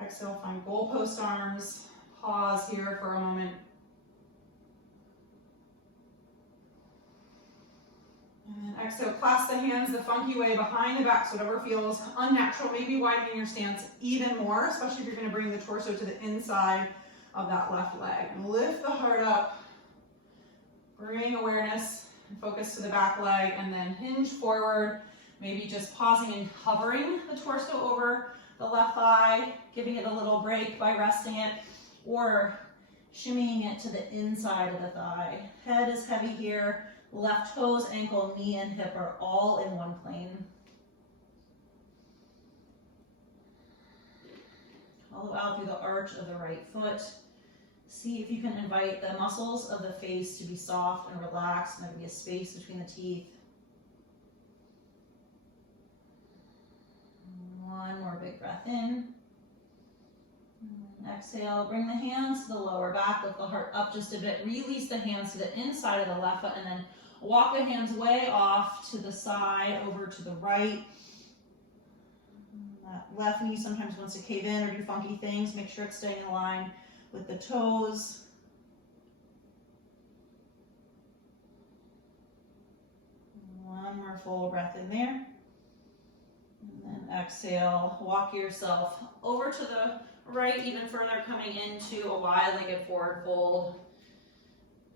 Exhale, find goalpost arms. Pause here for a moment. And then exhale, clasp the hands the funky way behind the back, so whatever feels unnatural, maybe widening your stance even more, especially if you're going to bring the torso to the inside of that left leg. And lift the heart up. Bring awareness and focus to the back leg, and then hinge forward, maybe just pausing and hovering the torso over the left thigh, giving it a little break by resting it, or shimmying it to the inside of the thigh. Head is heavy here. Left toes, ankle, knee, and hip are all in one plane. Follow out through the arch of the right foot. See if you can invite the muscles of the face to be soft and relaxed. Maybe a space between the teeth. One more big breath in. And exhale, bring the hands to the lower back, lift the heart up just a bit. Release the hands to the inside of the left foot, and then walk the hands way off to the side, over to the right. That left knee sometimes wants to cave in or do funky things. Make sure it's staying in line with the toes. One more full breath in there. And then exhale, walk yourself over to the right, even further, coming into a wide-legged forward fold.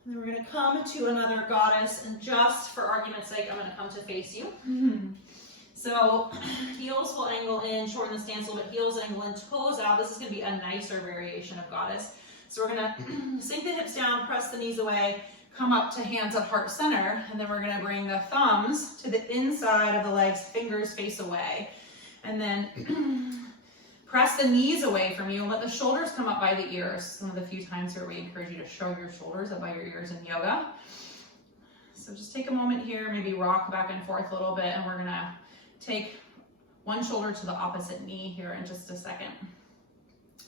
And then we're going to come to another goddess, and just for argument's sake, I'm going to come to face you. So heels will angle in, shorten the stance a little bit, heels angle in, toes out. This is going to be a nicer variation of goddess. So we're going to sink the hips down, press the knees away, come up to hands at heart center, and then we're going to bring the thumbs to the inside of the legs, fingers face away. And then press the knees away from you and let the shoulders come up by the ears. One of the few times where we encourage you to show your shoulders up by your ears in yoga. So just take a moment here, maybe rock back and forth a little bit, and we're gonna take one shoulder to the opposite knee here in just a second.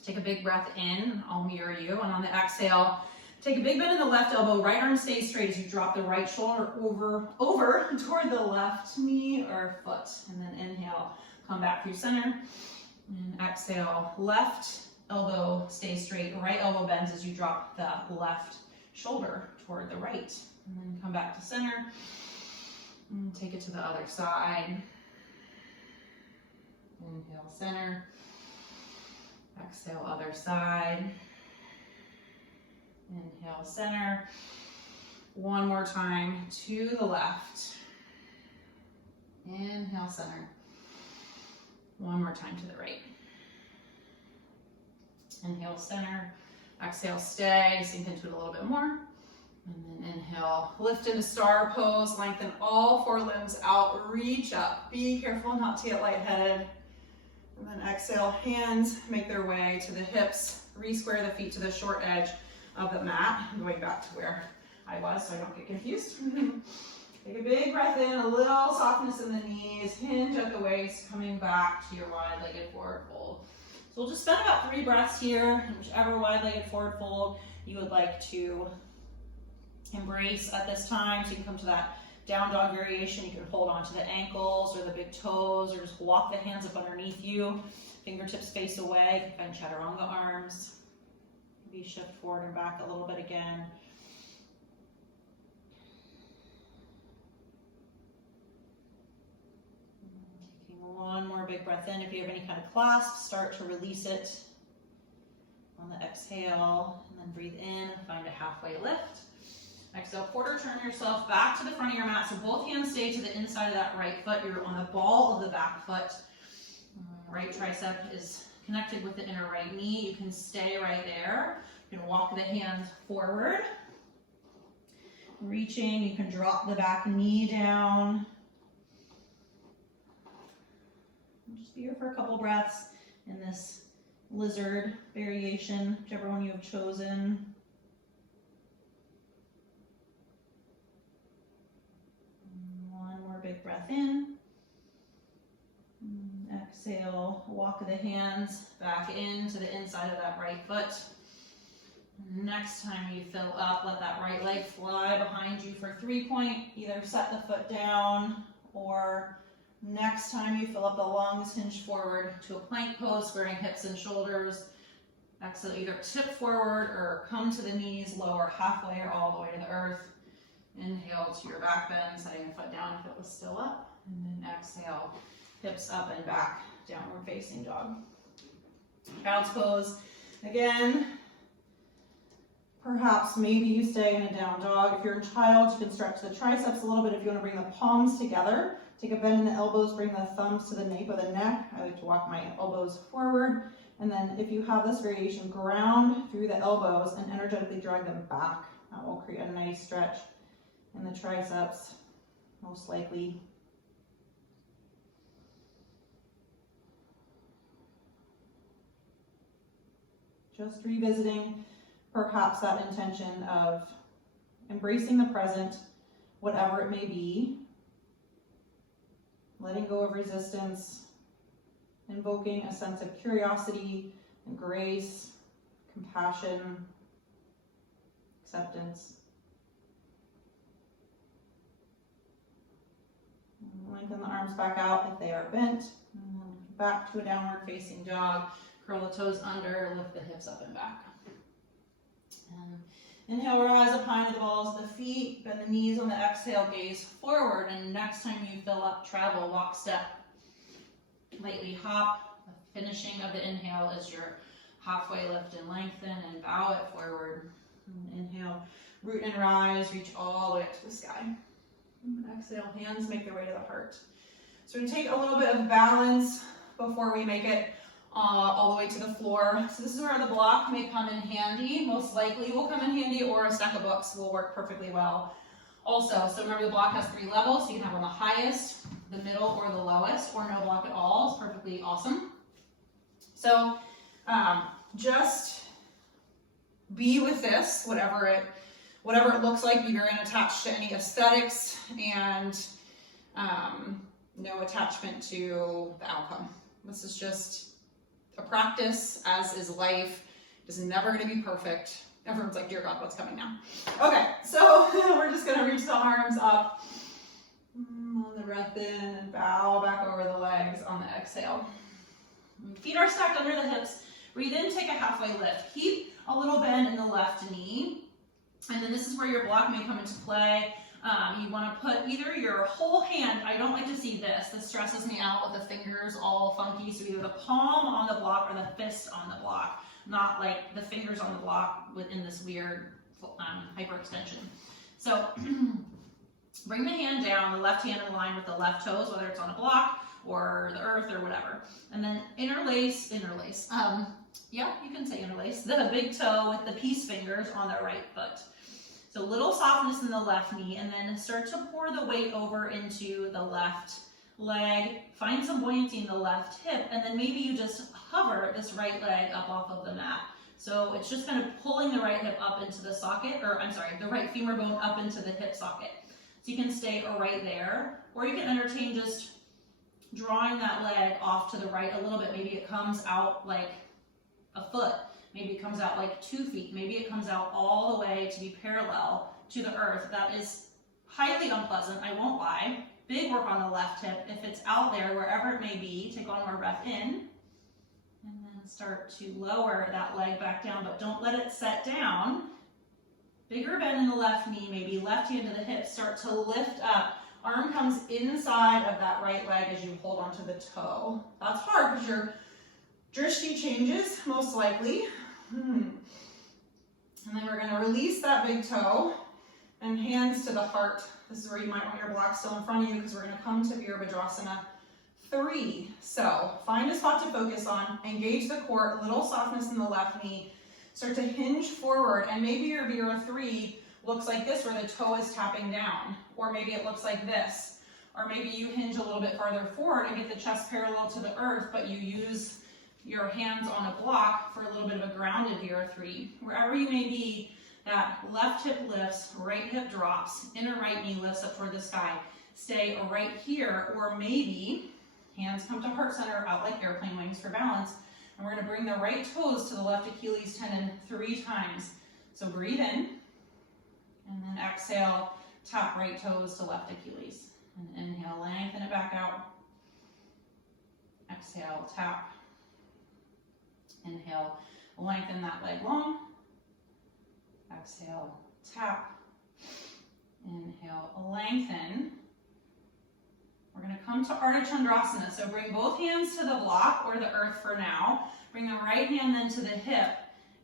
Take a big breath in, I'll mirror you, and on the exhale, take a big bend in the left elbow, right arm stays straight as you drop the right shoulder over toward the left knee or foot. And then inhale, come back through center. And exhale, left elbow stays straight, right elbow bends as you drop the left shoulder toward the right. And then come back to center. And take it to the other side. Inhale, center. Exhale, other side. Inhale, center. One more time to the left. Inhale, center. One more time to the right. Inhale, center. Exhale, stay. Sink into it a little bit more. And then inhale, lift into star pose. Lengthen all four limbs out. Reach up. Be careful not to get lightheaded. And then exhale, hands make their way to the hips. Re-square the feet to the short edge of the mat. I'm going back to where I was so I don't get confused. Take a big breath in, a little softness in the knees, hinge at the waist, coming back to your wide-legged forward fold. So we'll just spend about 3 breaths here, in whichever wide-legged forward fold you would like to embrace at this time. So you can come to that down dog variation. You can hold on to the ankles or the big toes, or just walk the hands up underneath you. Fingertips face away. You can find chaturanga arms. Maybe shift forward and back a little bit again. Taking one more big breath in. If you have any kind of clasp, start to release it on the exhale, and then breathe in, find a halfway lift. Exhale, quarter turn yourself back to the front of your mat, so both hands stay to the inside of that right foot. You're on the ball of the back foot. Right tricep is connected with the inner right knee. You can stay right there. You can walk the hands forward. Reaching, you can drop the back knee down. Just be here for a couple breaths in this lizard variation, whichever one you have chosen. One more big breath in. Exhale, walk the hands back into the inside of that right foot. Next time you fill up, let that right leg fly behind you for 3-point. Either set the foot down, or next time you fill up the longest hinge forward to a plank pose, squaring hips and shoulders. Exhale, either tip forward or come to the knees, lower halfway or all the way to the earth. Inhale to your back bend, setting the foot down if it was still up. And then exhale, hips up and back, downward facing dog. Child's pose. Again, perhaps maybe you stay in a down dog. If you're in child, you can stretch the triceps a little bit. If you want to bring the palms together, take a bend in the elbows, bring the thumbs to the nape of the neck. I like to walk my elbows forward. And then if you have this variation, ground through the elbows and energetically drag them back. That will create a nice stretch in the triceps, most likely. Just revisiting perhaps that intention of embracing the present, whatever it may be, letting go of resistance, invoking a sense of curiosity and grace, compassion, acceptance. Lengthen the arms back out if they are bent. And back to a downward facing dog. Curl the toes under, lift the hips up and back. And inhale, rise up high into the balls of the feet. Bend the knees on the exhale, gaze forward. And next time you fill up, travel, walk, step. Lightly hop. The finishing of the inhale is your halfway lift and lengthen, and bow it forward. And inhale, root and rise, reach all the way up to the sky. And exhale, hands make their way to the heart. So we're going to take a little bit of balance before we make it all the way to the floor. So this is where the block may come in handy. Most likely will come in handy, or a stack of books will work perfectly well also. So remember, the block has 3 levels. So you can have on the highest, the middle, or the lowest, or no block at all. It's perfectly awesome. So just be with this, whatever whatever it looks like, be very unattached to any aesthetics and no attachment to the outcome. This is just a practice, as is life. It is never going to be perfect. Everyone's like, dear God, what's coming now? Okay, so we're just going to reach the arms up on the breath in and bow back over the legs on the exhale. Feet are stacked under the hips. Breathe in, take a halfway lift. Keep a little bend in the left knee. And then this is where your block may come into play. You want to put either your whole hand, I don't like to see this. This stresses me out with the fingers all funky. So either the palm on the block or the fist on the block. Not like the fingers on the block within this weird hyperextension. So bring the hand down, the left hand in line with the left toes, whether it's on a block or the earth or whatever. And then interlace, yeah, you can say interlace, the big toe with the peace fingers on the right foot. So little softness in the left knee, and then start to pour the weight over into the left leg. Find some buoyancy in the left hip, and then maybe you just hover this right leg up off of the mat. So it's just kind of pulling the right hip up into the socket, or I'm sorry, the right femur bone up into the hip socket. So you can stay right there, or you can entertain just drawing that leg off to the right a little bit. Maybe it comes out like a foot. Maybe it comes out like 2 feet. Maybe it comes out all the way to be parallel to the earth. That is highly unpleasant, I won't lie. Big work on the left hip. If it's out there, wherever it may be, take one more breath in. And then start to lower that leg back down, but don't let it set down. Bigger bend in the left knee, maybe left hand to the hip. Start to lift up. Arm comes inside of that right leg as you hold onto the toe. That's hard because your drishti changes, most likely. And then we're going to release that big toe and hands to the heart. This is where you might want your block still in front of you because we're going to come to Virabhadrasana 3. So find a spot to focus on, engage the core, little softness in the left knee, start to hinge forward, and maybe your Vira 3 looks like this where the toe is tapping down, or maybe it looks like this, or maybe you hinge a little bit farther forward and get the chest parallel to the earth, but you use your hands on a block for a little bit of a grounded Vira 3. Wherever you may be, that left hip lifts, right hip drops, inner right knee lifts up toward the sky. Stay right here, or maybe hands come to heart center out like airplane wings for balance. And we're going to bring the right toes to the left Achilles tendon 3 times. So breathe in, and then exhale, tap right toes to left Achilles. And inhale, lengthen it back out. Exhale, tap. Inhale, lengthen that leg long. Exhale, tap. Inhale, lengthen. We're going to come to Ardha Chandrasana. So bring both hands to the block or the earth for now. Bring the right hand then to the hip.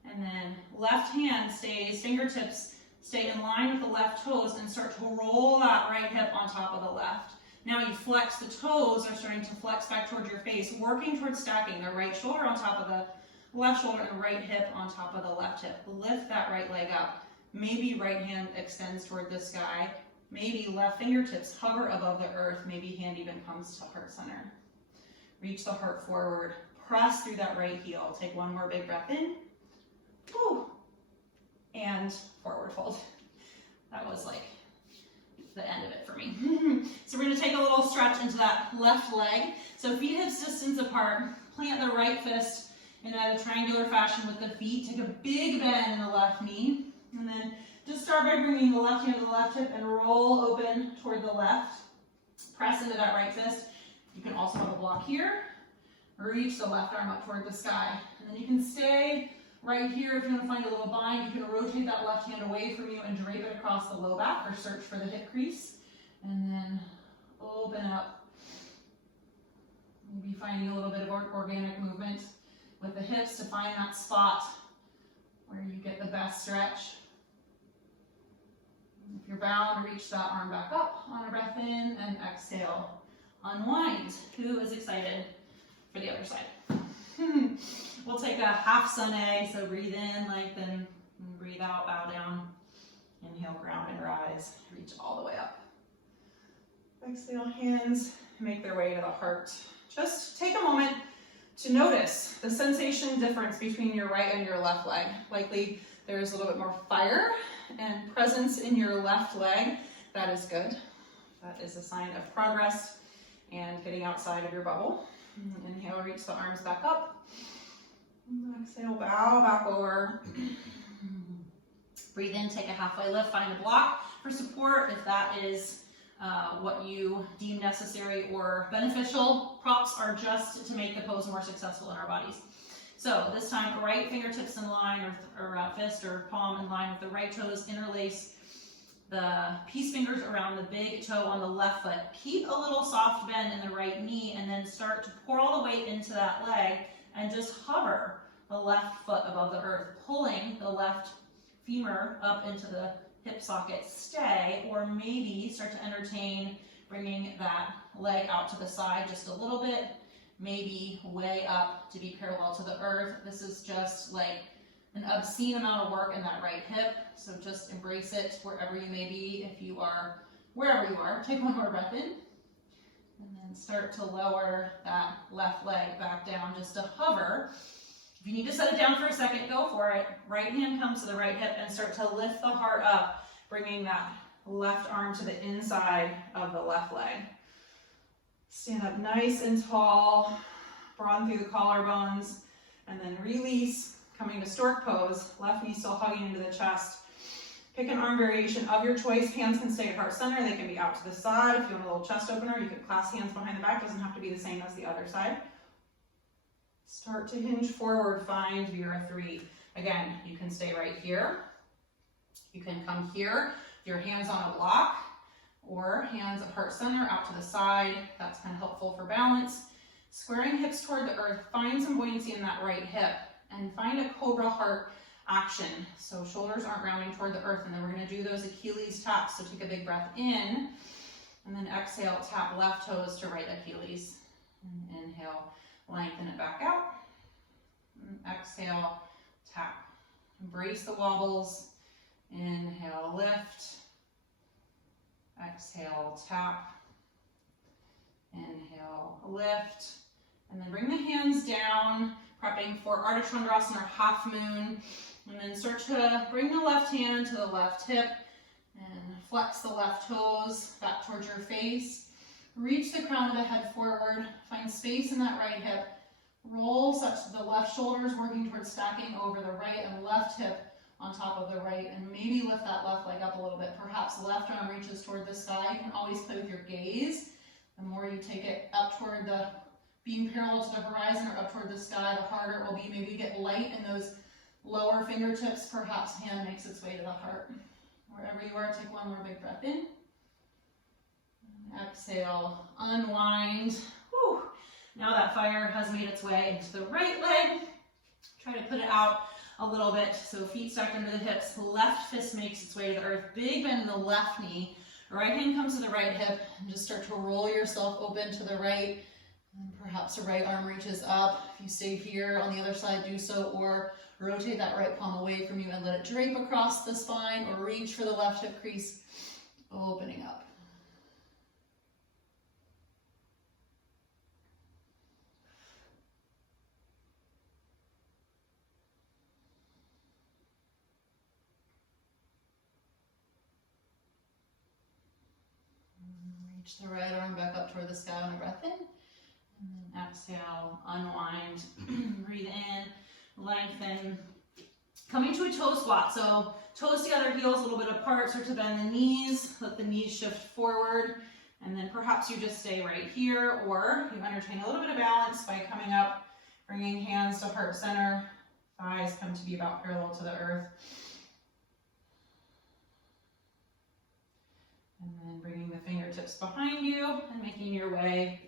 And then left hand stays, fingertips stay in line with the left toes, and start to roll that right hip on top of the left. Now you flex, the toes are starting to flex back towards your face, working towards stacking the right shoulder on top of the left shoulder and right hip on top of the left hip. Lift that right leg up. Maybe right hand extends toward the sky. Maybe left fingertips hover above the earth. Maybe hand even comes to heart center. Reach the heart forward. Press through that right heel. Take one more big breath in. Whew. And forward fold. That was like the end of it for me. So we're going to take a little stretch into that left leg. So feet hips distance apart. Plant the right fist in a triangular fashion with the feet. Take a big bend in the left knee. And then just start by bringing the left hand to the left hip and roll open toward the left. Press into that right fist. You can also have a block here. Reach the left arm up toward the sky. And then you can stay right here if you want to find a little bind. You can rotate that left hand away from you and drape it across the low back or search for the hip crease. And then open up. Maybe finding a little bit of organic movement with the hips to find that spot where you get the best stretch. If you're bound, reach that arm back up on a breath in and exhale. Unwind. Who is excited for the other side? We'll take a half sun A, so breathe in, lengthen, and breathe out, bow down. Inhale, ground and rise. Reach all the way up. Exhale, hands make their way to the heart. Just take a moment to notice the sensation difference between your right and your left leg. Likely there's a little bit more fire and presence in your left leg. That is good. That is a sign of progress and getting outside of your bubble. Inhale, reach the arms back up. Exhale, bow back over. Breathe in, take a halfway lift, find a block for support if that is what you deem necessary or beneficial. Props are just to make the pose more successful in our bodies. So this time, right fingertips in line or fist or palm in line with the right toes, interlace the peace fingers around the big toe on the left foot. Keep a little soft bend in the right knee and then start to pour all the weight into that leg and just hover the left foot above the earth, pulling the left femur up into the hip socket. Stay, or maybe start to entertain bringing that leg out to the side just a little bit, maybe way up to be parallel to the earth. This is just like an obscene amount of work in that right hip, so just embrace it wherever you may be. If you are wherever you are, take one more breath in, and then start to lower that left leg back down just to hover. If you need to set it down for a second, go for it. Right hand comes to the right hip and start to lift the heart up, bringing that left arm to the inside of the left leg. Stand up nice and tall, broaden through the collarbones, and then release, coming to stork pose, left knee still hugging into the chest. Pick an arm variation of your choice. Hands can stay at heart center, they can be out to the side. If you want a little chest opener, you can clasp hands behind the back, doesn't have to be the same as the other side. Start to hinge forward, find Vera 3. Again, you can stay right here. You can come here, your hands on a block, or hands at heart center, out to the side. That's kind of helpful for balance. Squaring hips toward the earth, find some buoyancy in that right hip, and find a cobra heart action. So shoulders aren't rounding toward the earth, and then we're gonna do those Achilles taps. So take a big breath in, and then exhale, tap left toes to right Achilles. And inhale, lengthen it back out. And exhale, tap. Embrace the wobbles. Inhale, lift. Exhale, tap. Inhale, lift. And then bring the hands down, prepping for Ardha Chandrasana or half moon. And then start to bring the left hand to the left hip and flex the left toes back towards your face. Reach the crown of the head forward, find space in that right hip. Roll such that the left shoulder is working towards stacking over the right and left hip on top of the right, and maybe lift that left leg up a little bit. Perhaps left arm reaches toward the sky. You can always play with your gaze. The more you take it up toward the, being parallel to the horizon or up toward the sky, the harder it will be. Maybe get light in those lower fingertips. Perhaps hand makes its way to the heart. Wherever you are, take one more big breath in. Exhale, unwind. Whew. Now that fire has made its way into the right leg. Try to put it out a little bit. So feet stacked under the hips. Left fist makes its way to the earth. Big bend in the left knee. Right hand comes to the right hip. And just start to roll yourself open to the right. And perhaps the right arm reaches up. If you stay here on the other side, do so. Or rotate that right palm away from you and let it drape across the spine. Or reach for the left hip crease, opening up. Reach the right arm back up toward the sky on a breath in. And then exhale, unwind. Breathe in, lengthen. Coming to a toe squat. So toes together, heels a little bit apart. Start to bend the knees. Let the knees shift forward. And then perhaps you just stay right here, or you entertain a little bit of balance by coming up, bringing hands to heart center. Thighs come to be about parallel to the earth. And then bringing the fingertips behind you and making your way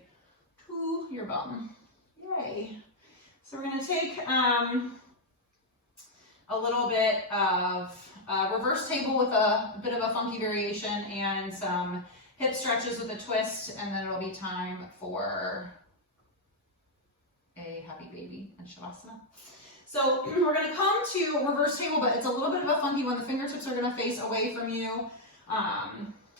to your bum. Yay. So we're going to take a little bit of reverse table with a bit of a funky variation and some hip stretches with a twist, and then it'll be time for a happy baby and shavasana. So we're going to come to reverse table, but it's a little bit of a funky one. The fingertips are going to face away from you.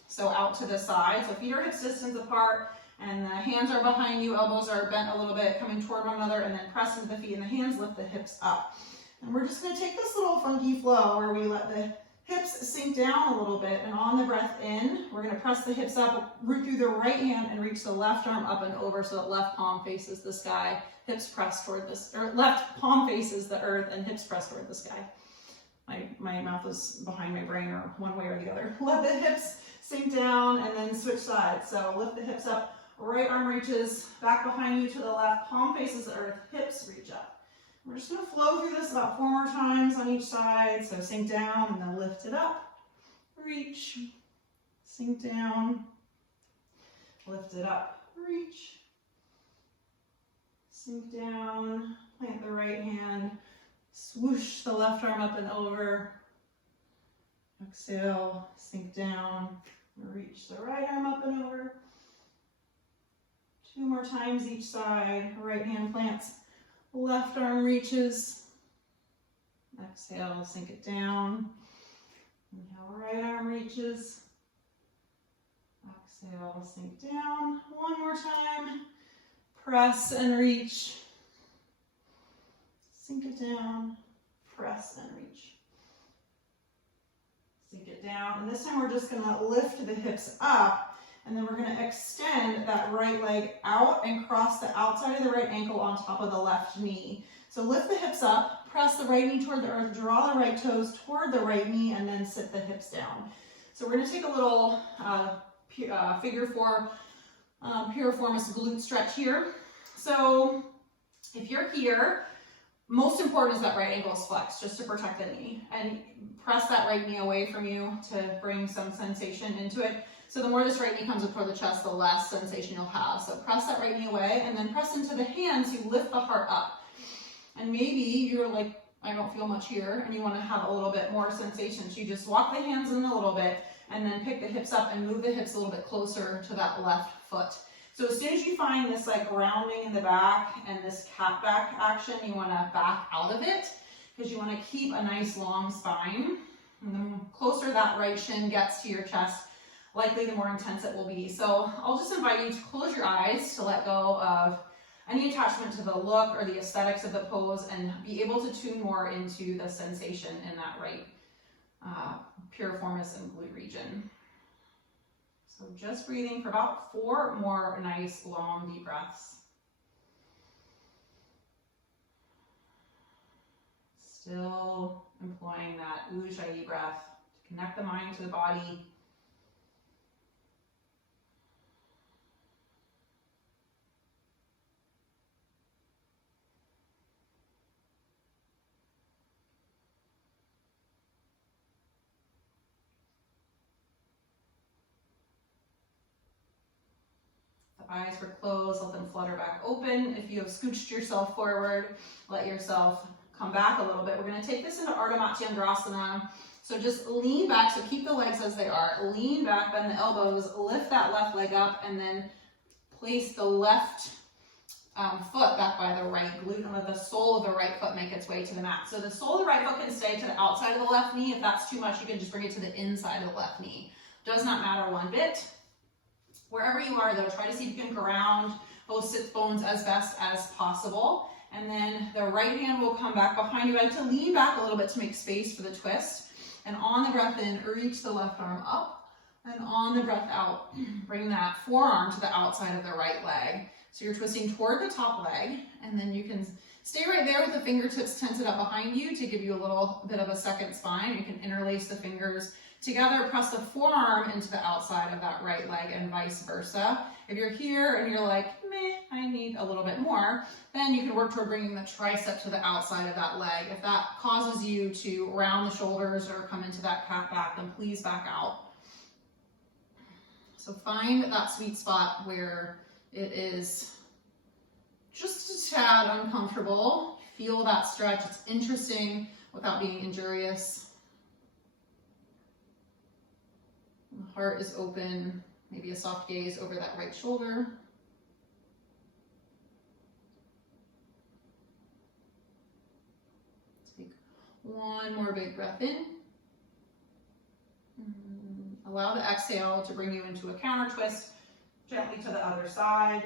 So out to the side. So feet are hips distance apart. And the hands are behind you, elbows are bent a little bit, coming toward one another, and then press into the feet and the hands, lift the hips up. And we're just gonna take this little funky flow where we let the hips sink down a little bit, and on the breath in, we're gonna press the hips up, root through the right hand and reach the left arm up and over so that left palm faces the sky, hips press toward this, or left palm faces the earth and hips press toward the sky. My mouth is behind my brain, or one way or the other. Let the hips sink down and then switch sides. So lift the hips up, right arm reaches back behind you to the left, palm faces the earth, hips reach up. We're just gonna flow through this about 4 more times on each side. So sink down and then lift it up, reach, sink down, lift it up, reach, sink down, plant the right hand, swoosh the left arm up and over, exhale, sink down, reach the right arm up and over. 2 more times each side, right hand plants, left arm reaches, exhale, sink it down, inhale, right arm reaches, exhale, sink down, 1 more time, press and reach, sink it down, press and reach, sink it down, and this time we're just going to lift the hips up. And then we're going to extend that right leg out and cross the outside of the right ankle on top of the left knee. So lift the hips up, press the right knee toward the earth, draw the right toes toward the right knee, and then sit the hips down. So we're going to take a little figure 4 piriformis glute stretch here. So if you're here, most important is that right ankle is flexed just to protect the knee. And press that right knee away from you to bring some sensation into it. So the more this right knee comes up toward the chest, the less sensation you'll have. So press that right knee away and then press into the hands. You lift the heart up. And maybe you're like, I don't feel much here, and you want to have a little bit more sensation. So you just walk the hands in a little bit and then pick the hips up and move the hips a little bit closer to that left foot. So as soon as you find this like rounding in the back and this cat back action, you want to back out of it because you want to keep a nice long spine. And the closer that right shin gets to your chest, likely the more intense it will be. So I'll just invite you to close your eyes to let go of any attachment to the look or the aesthetics of the pose and be able to tune more into the sensation in that right piriformis and glute region. So just breathing for about 4 more nice long deep breaths. Still employing that Ujjayi breath to connect the mind to the body. Eyes were closed, let them flutter back open. If you have scooched yourself forward, let yourself come back a little bit. We're going to take this into Ardha Matsyendrasana. So just lean back, so keep the legs as they are. Lean back, bend the elbows, lift that left leg up, and then place the left foot back by the right glute, and let the sole of the right foot make its way to the mat. So the sole of the right foot can stay to the outside of the left knee. If that's too much, you can just bring it to the inside of the left knee. Does not matter one bit. Wherever you are though, try to see if you can ground both sit bones as best as possible. And then the right hand will come back behind you. I like to lean back a little bit to make space for the twist. And on the breath in, reach the left arm up. And on the breath out, bring that forearm to the outside of the right leg. So you're twisting toward the top leg. And then you can stay right there with the fingertips tented up behind you to give you a little bit of a second spine. You can interlace the fingers together, press the forearm into the outside of that right leg and vice versa. If you're here and you're like, meh, I need a little bit more, then you can work toward bringing the tricep to the outside of that leg. If that causes you to round the shoulders or come into that cat back, then please back out. So find that sweet spot where it is just a tad uncomfortable. Feel that stretch. It's interesting without being injurious. The heart is open, maybe a soft gaze over that right shoulder. Take one more big breath in. Allow the exhale to bring you into a counter twist. gently to the other side.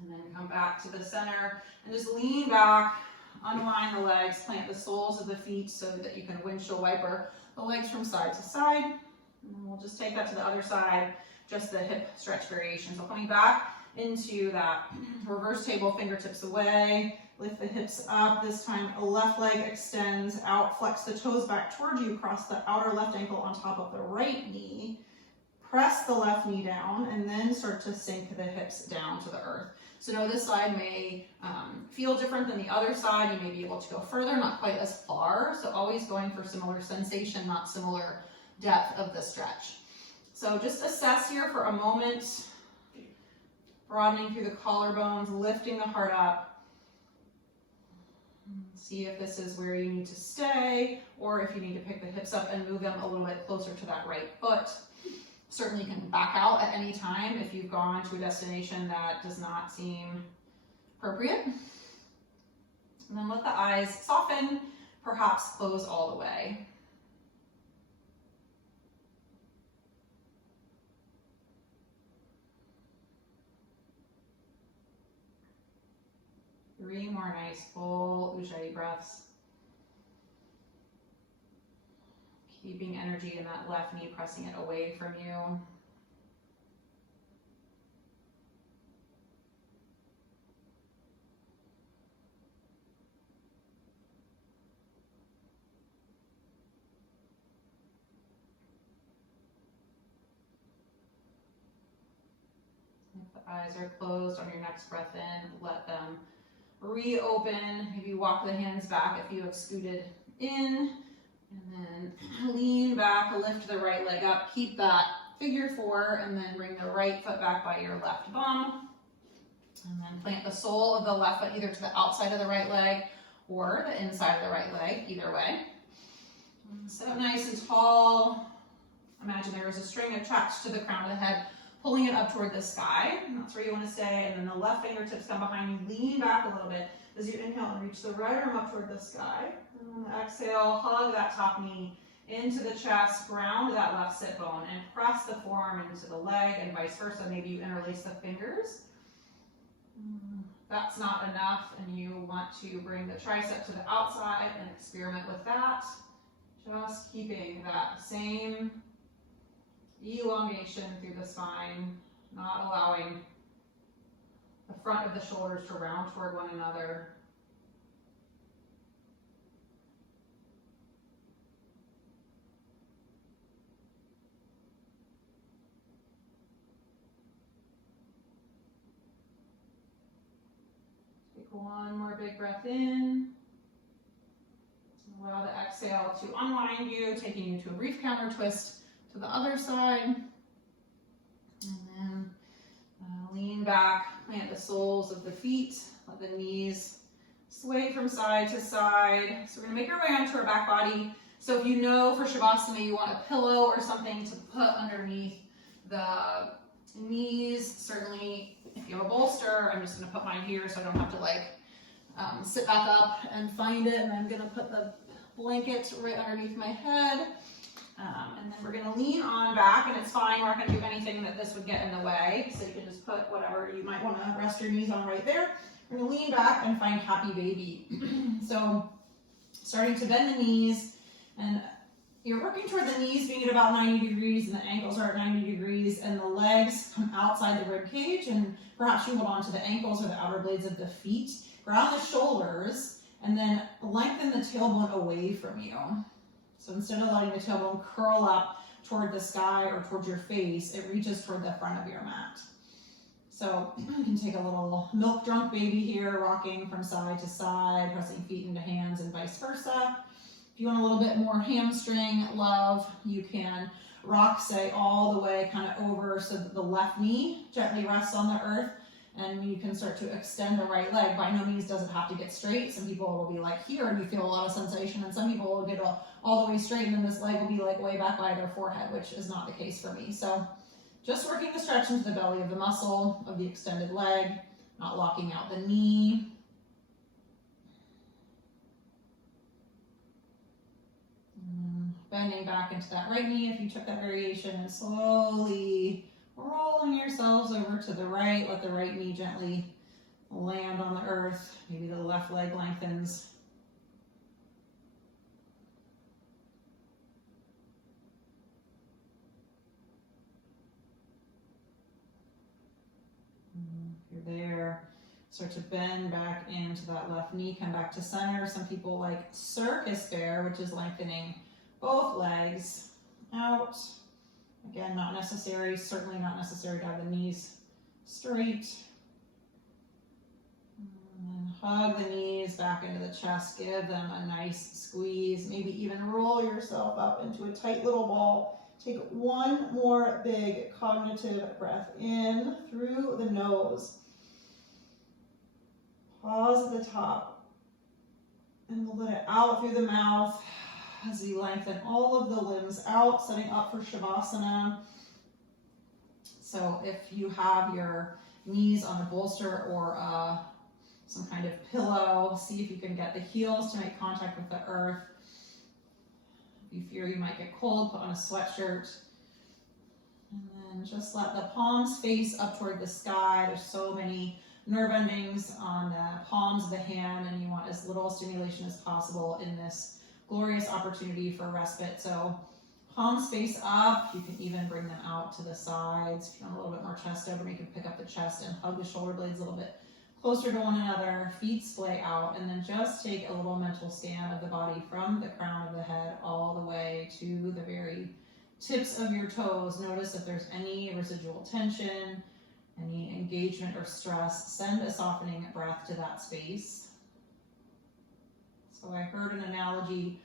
And then come back to the center and just lean back, unwind the legs, plant the soles of the feet so that you can windshield wiper the legs from side to side. And then we'll just take that to the other side, just the hip stretch variation. So coming back into that reverse table, fingertips away, lift the hips up. This time, a left leg extends out, flex the toes back towards you, cross the outer left ankle on top of the right knee, press the left knee down, and then start to sink the hips down to the earth. So now this side may feel different than the other side. You may be able to go further, not quite as far. So always going for similar sensation, not similar depth of the stretch. So just assess here for a moment, broadening through the collarbones, lifting the heart up. See if this is where you need to stay, or if you need to pick the hips up and move them a little bit closer to that right foot. Certainly you can back out at any time if you've gone to a destination that does not seem appropriate. And then let the eyes soften, perhaps close all the way. Three more nice full Ujjayi breaths. Keeping energy in that left knee, pressing it away from you. If the eyes are closed on your next breath in, let them reopen. Maybe walk the hands back if you have scooted in. And then lean back, lift the right leg up, keep that figure four, and then bring the right foot back by your left bum. And then plant the sole of the left foot either to the outside of the right leg or the inside of the right leg, either way. Sit up nice and tall. Imagine there is a string attached to the crown of the head, pulling it up toward the sky. And that's where you want to stay. And then the left fingertips come behind you, lean back a little bit as you inhale and reach the right arm up toward the sky. And on the exhale, hug that top knee into the chest, ground that left sit bone, and press the forearm into the leg and vice versa. Maybe you interlace the fingers. That's not enough, and you want to bring the tricep to the outside and experiment with that. Just keeping that same elongation through the spine, not allowing the front of the shoulders to round toward one another. Take one more big breath in. Allow the exhale to unwind you, taking you to a brief counter twist to the other side. And then lean back, plant the soles of the feet, let the knees sway from side to side. So we're gonna make our way onto our back body. So if you know for Shavasana you want a pillow or something to put underneath the knees, certainly if you have a bolster, I'm just gonna put mine here so I don't have to sit back up and find it. And I'm gonna put the blanket right underneath my head. And then we're gonna lean on back, and it's fine, we're not gonna do anything that this would get in the way. So you can just put whatever you might wanna rest your knees on right there. We're gonna lean back and find happy baby. So starting to bend the knees, and you're working toward the knees being at about 90 degrees, and the ankles are at 90 degrees, and the legs come outside the rib cage, and perhaps you hold on to the ankles or the outer blades of the feet. Ground the shoulders, and then lengthen the tailbone away from you. So instead of letting the tailbone curl up toward the sky or towards your face, it reaches toward the front of your mat. So you can take a little milk drunk baby here, rocking from side to side, pressing feet into hands and vice versa. If you want a little bit more hamstring love, you can rock, say, all the way kind of over so that the left knee gently rests on the earth, and you can start to extend the right leg. By no means does it have to get straight. Some people will be like here and you feel a lot of sensation, and some people will get all the way straight and then this leg will be like way back by their forehead, which is not the case for me. So just working the stretch into the belly of the muscle of the extended leg, not locking out the knee. bending back into that right knee if you took that variation, and slowly rolling yourselves over to the right. Let the right knee gently land on the earth. Maybe the left leg lengthens. If you're there, start to bend back into that left knee, come back to center. Some people like circus bear, which is lengthening both legs out. Again, not necessary, certainly not necessary to have the knees straight. And then hug the knees back into the chest, give them a nice squeeze, maybe even roll yourself up into a tight little ball. Take one more big cognitive breath in through the nose. Pause at the top and we'll let it out through the mouth as we lengthen all of the limbs out, setting up for Shavasana. So if you have your knees on a bolster or some kind of pillow, see if you can get the heels to make contact with the earth. If you fear you might get cold, put on a sweatshirt. And then just let the palms face up toward the sky. There's so many nerve endings on the palms of the hand, and you want as little stimulation as possible in this glorious opportunity for respite. So palms face up. You can even bring them out to the sides. If you want a little bit more chest open, you can pick up the chest and hug the shoulder blades a little bit closer to one another. Feet splay out, and then just take a little mental scan of the body from the crown of the head all the way to the very tips of your toes. Notice if there's any residual tension, any engagement or stress. Send a softening breath to that space. So I heard an analogy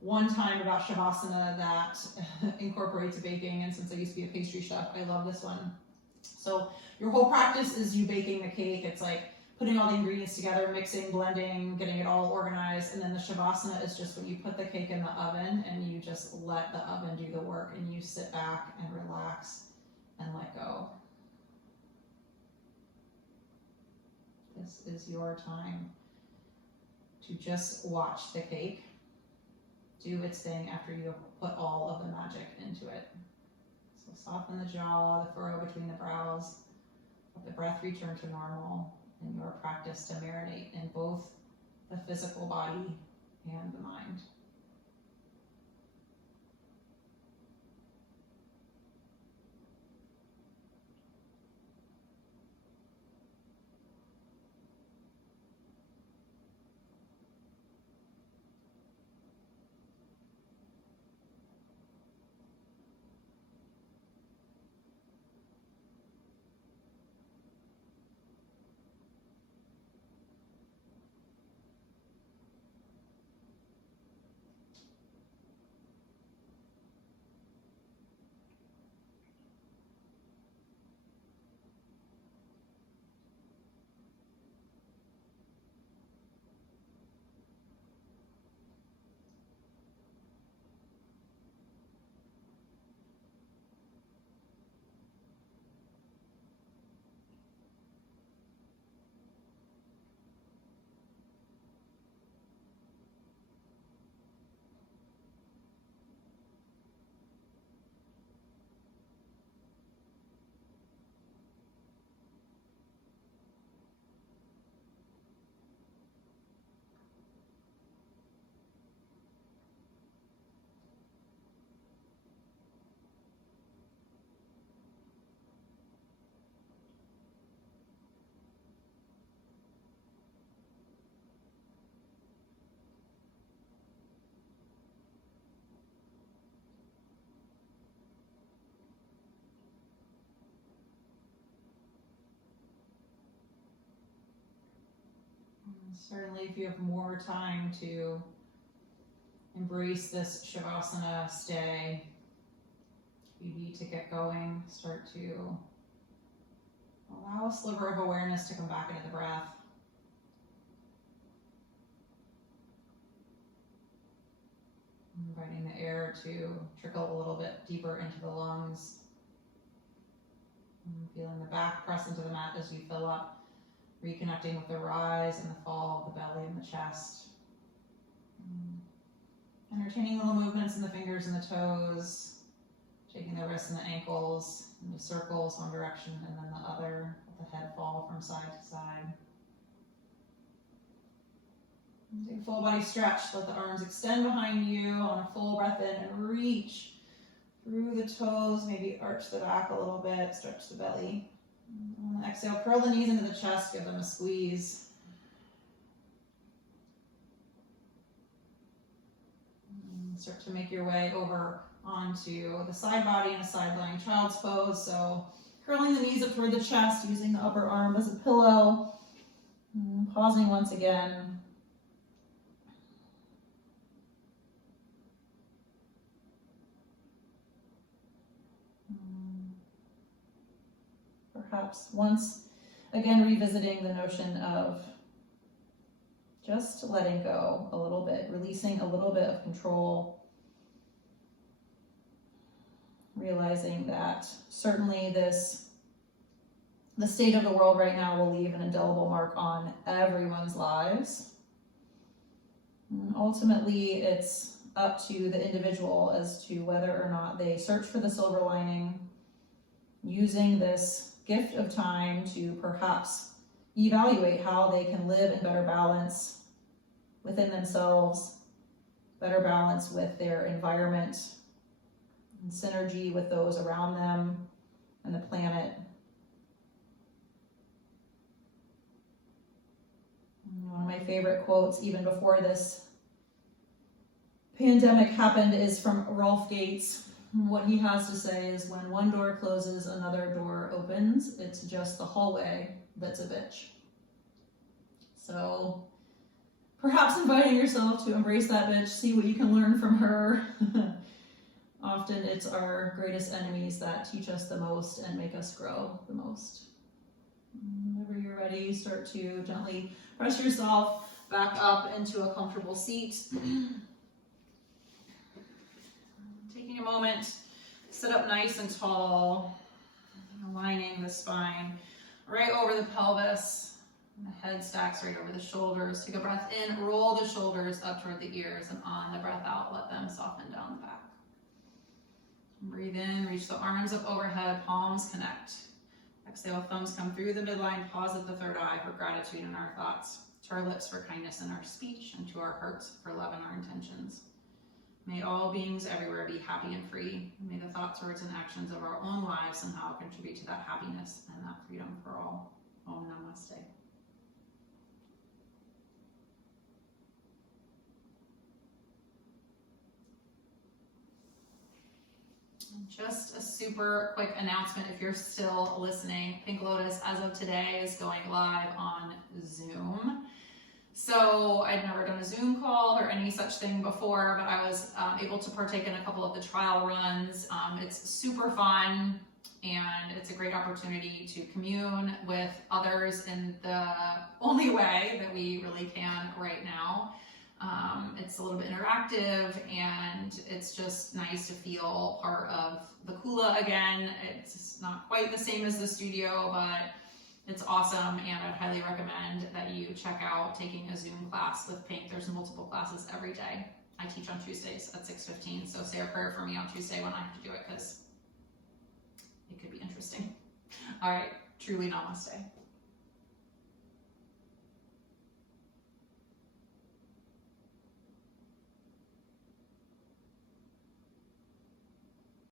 one time about Shavasana that incorporates baking, and since I used to be a pastry chef, I love this one. So your whole practice is you baking the cake. It's like putting all the ingredients together, mixing, blending, getting it all organized, and then the Shavasana is just when you put the cake in the oven and you just let the oven do the work and you sit back and relax and let go. This is your time to just watch the cake do its thing after you put all of the magic into it. So soften the jaw, the furrow between the brows, let the breath return to normal, and your practice to marinate in both the physical body and the mind. Certainly, if you have more time to embrace this Shavasana, stay. If you need to get going, start to allow a sliver of awareness to come back into the breath. Inviting the air to trickle a little bit deeper into the lungs. And feeling the back press into the mat as you fill up. Reconnecting with the rise and the fall of the belly and the chest. entertaining little movements in the fingers and the toes, taking the wrists and the ankles into circles one direction and then the other. Let the head fall from side to side. Take a full body stretch. Let the arms extend behind you on a full breath in and reach through the toes. Maybe arch the back a little bit, stretch the belly. On the exhale, curl the knees into the chest, give them a squeeze. Start to make your way over onto the side body in a side lying child's pose. So curling the knees up toward the chest, using the upper arm as a pillow. Pausing once again. Perhaps once again revisiting the notion of just letting go a little bit, releasing a little bit of control, realizing that certainly the state of the world right now will leave an indelible mark on everyone's lives. And ultimately, it's up to the individual as to whether or not they search for the silver lining, using this gift of time to perhaps evaluate how they can live in better balance within themselves, better balance with their environment, and synergy with those around them and the planet. One of my favorite quotes, even before this pandemic happened, is from Rolf Gates. What he has to say is, when one door closes, another door opens. It's just the hallway that's a bitch. So perhaps inviting yourself to embrace that bitch, see what you can learn from her. Often it's our greatest enemies that teach us the most and make us grow the most. Whenever you're ready, start to gently press yourself back up into a comfortable seat. Taking a moment, sit up nice and tall, aligning the spine right over the pelvis. The head stacks right over the shoulders. Take a breath in, roll the shoulders up toward the ears, and on the breath out, let them soften down the back. Breathe in, reach the arms up overhead, palms connect. Exhale, thumbs come through the midline, pause at the third eye for gratitude in our thoughts, to our lips for kindness in our speech, and to our hearts for love in our intentions. May all beings everywhere be happy and free. May the thoughts, words, and actions of our own lives somehow contribute to that happiness and that freedom for all. Om Namaste. Just a super quick announcement if you're still listening. Pink Lotus, as of today, is going live on Zoom. So I'd never done a Zoom call or any such thing before, but I was able to partake in a couple of the trial runs. It's super fun, and it's a great opportunity to commune with others in the only way that we really can right now. It's a little bit interactive, and it's just nice to feel part of the Kula again. It's not quite the same as the studio, but it's awesome, and I'd highly recommend that you check out taking a Zoom class with Pink. There's multiple classes every day. I teach on Tuesdays at 6:15, so say a prayer for me on Tuesday when I have to do it, because it could be interesting. All right, truly namaste.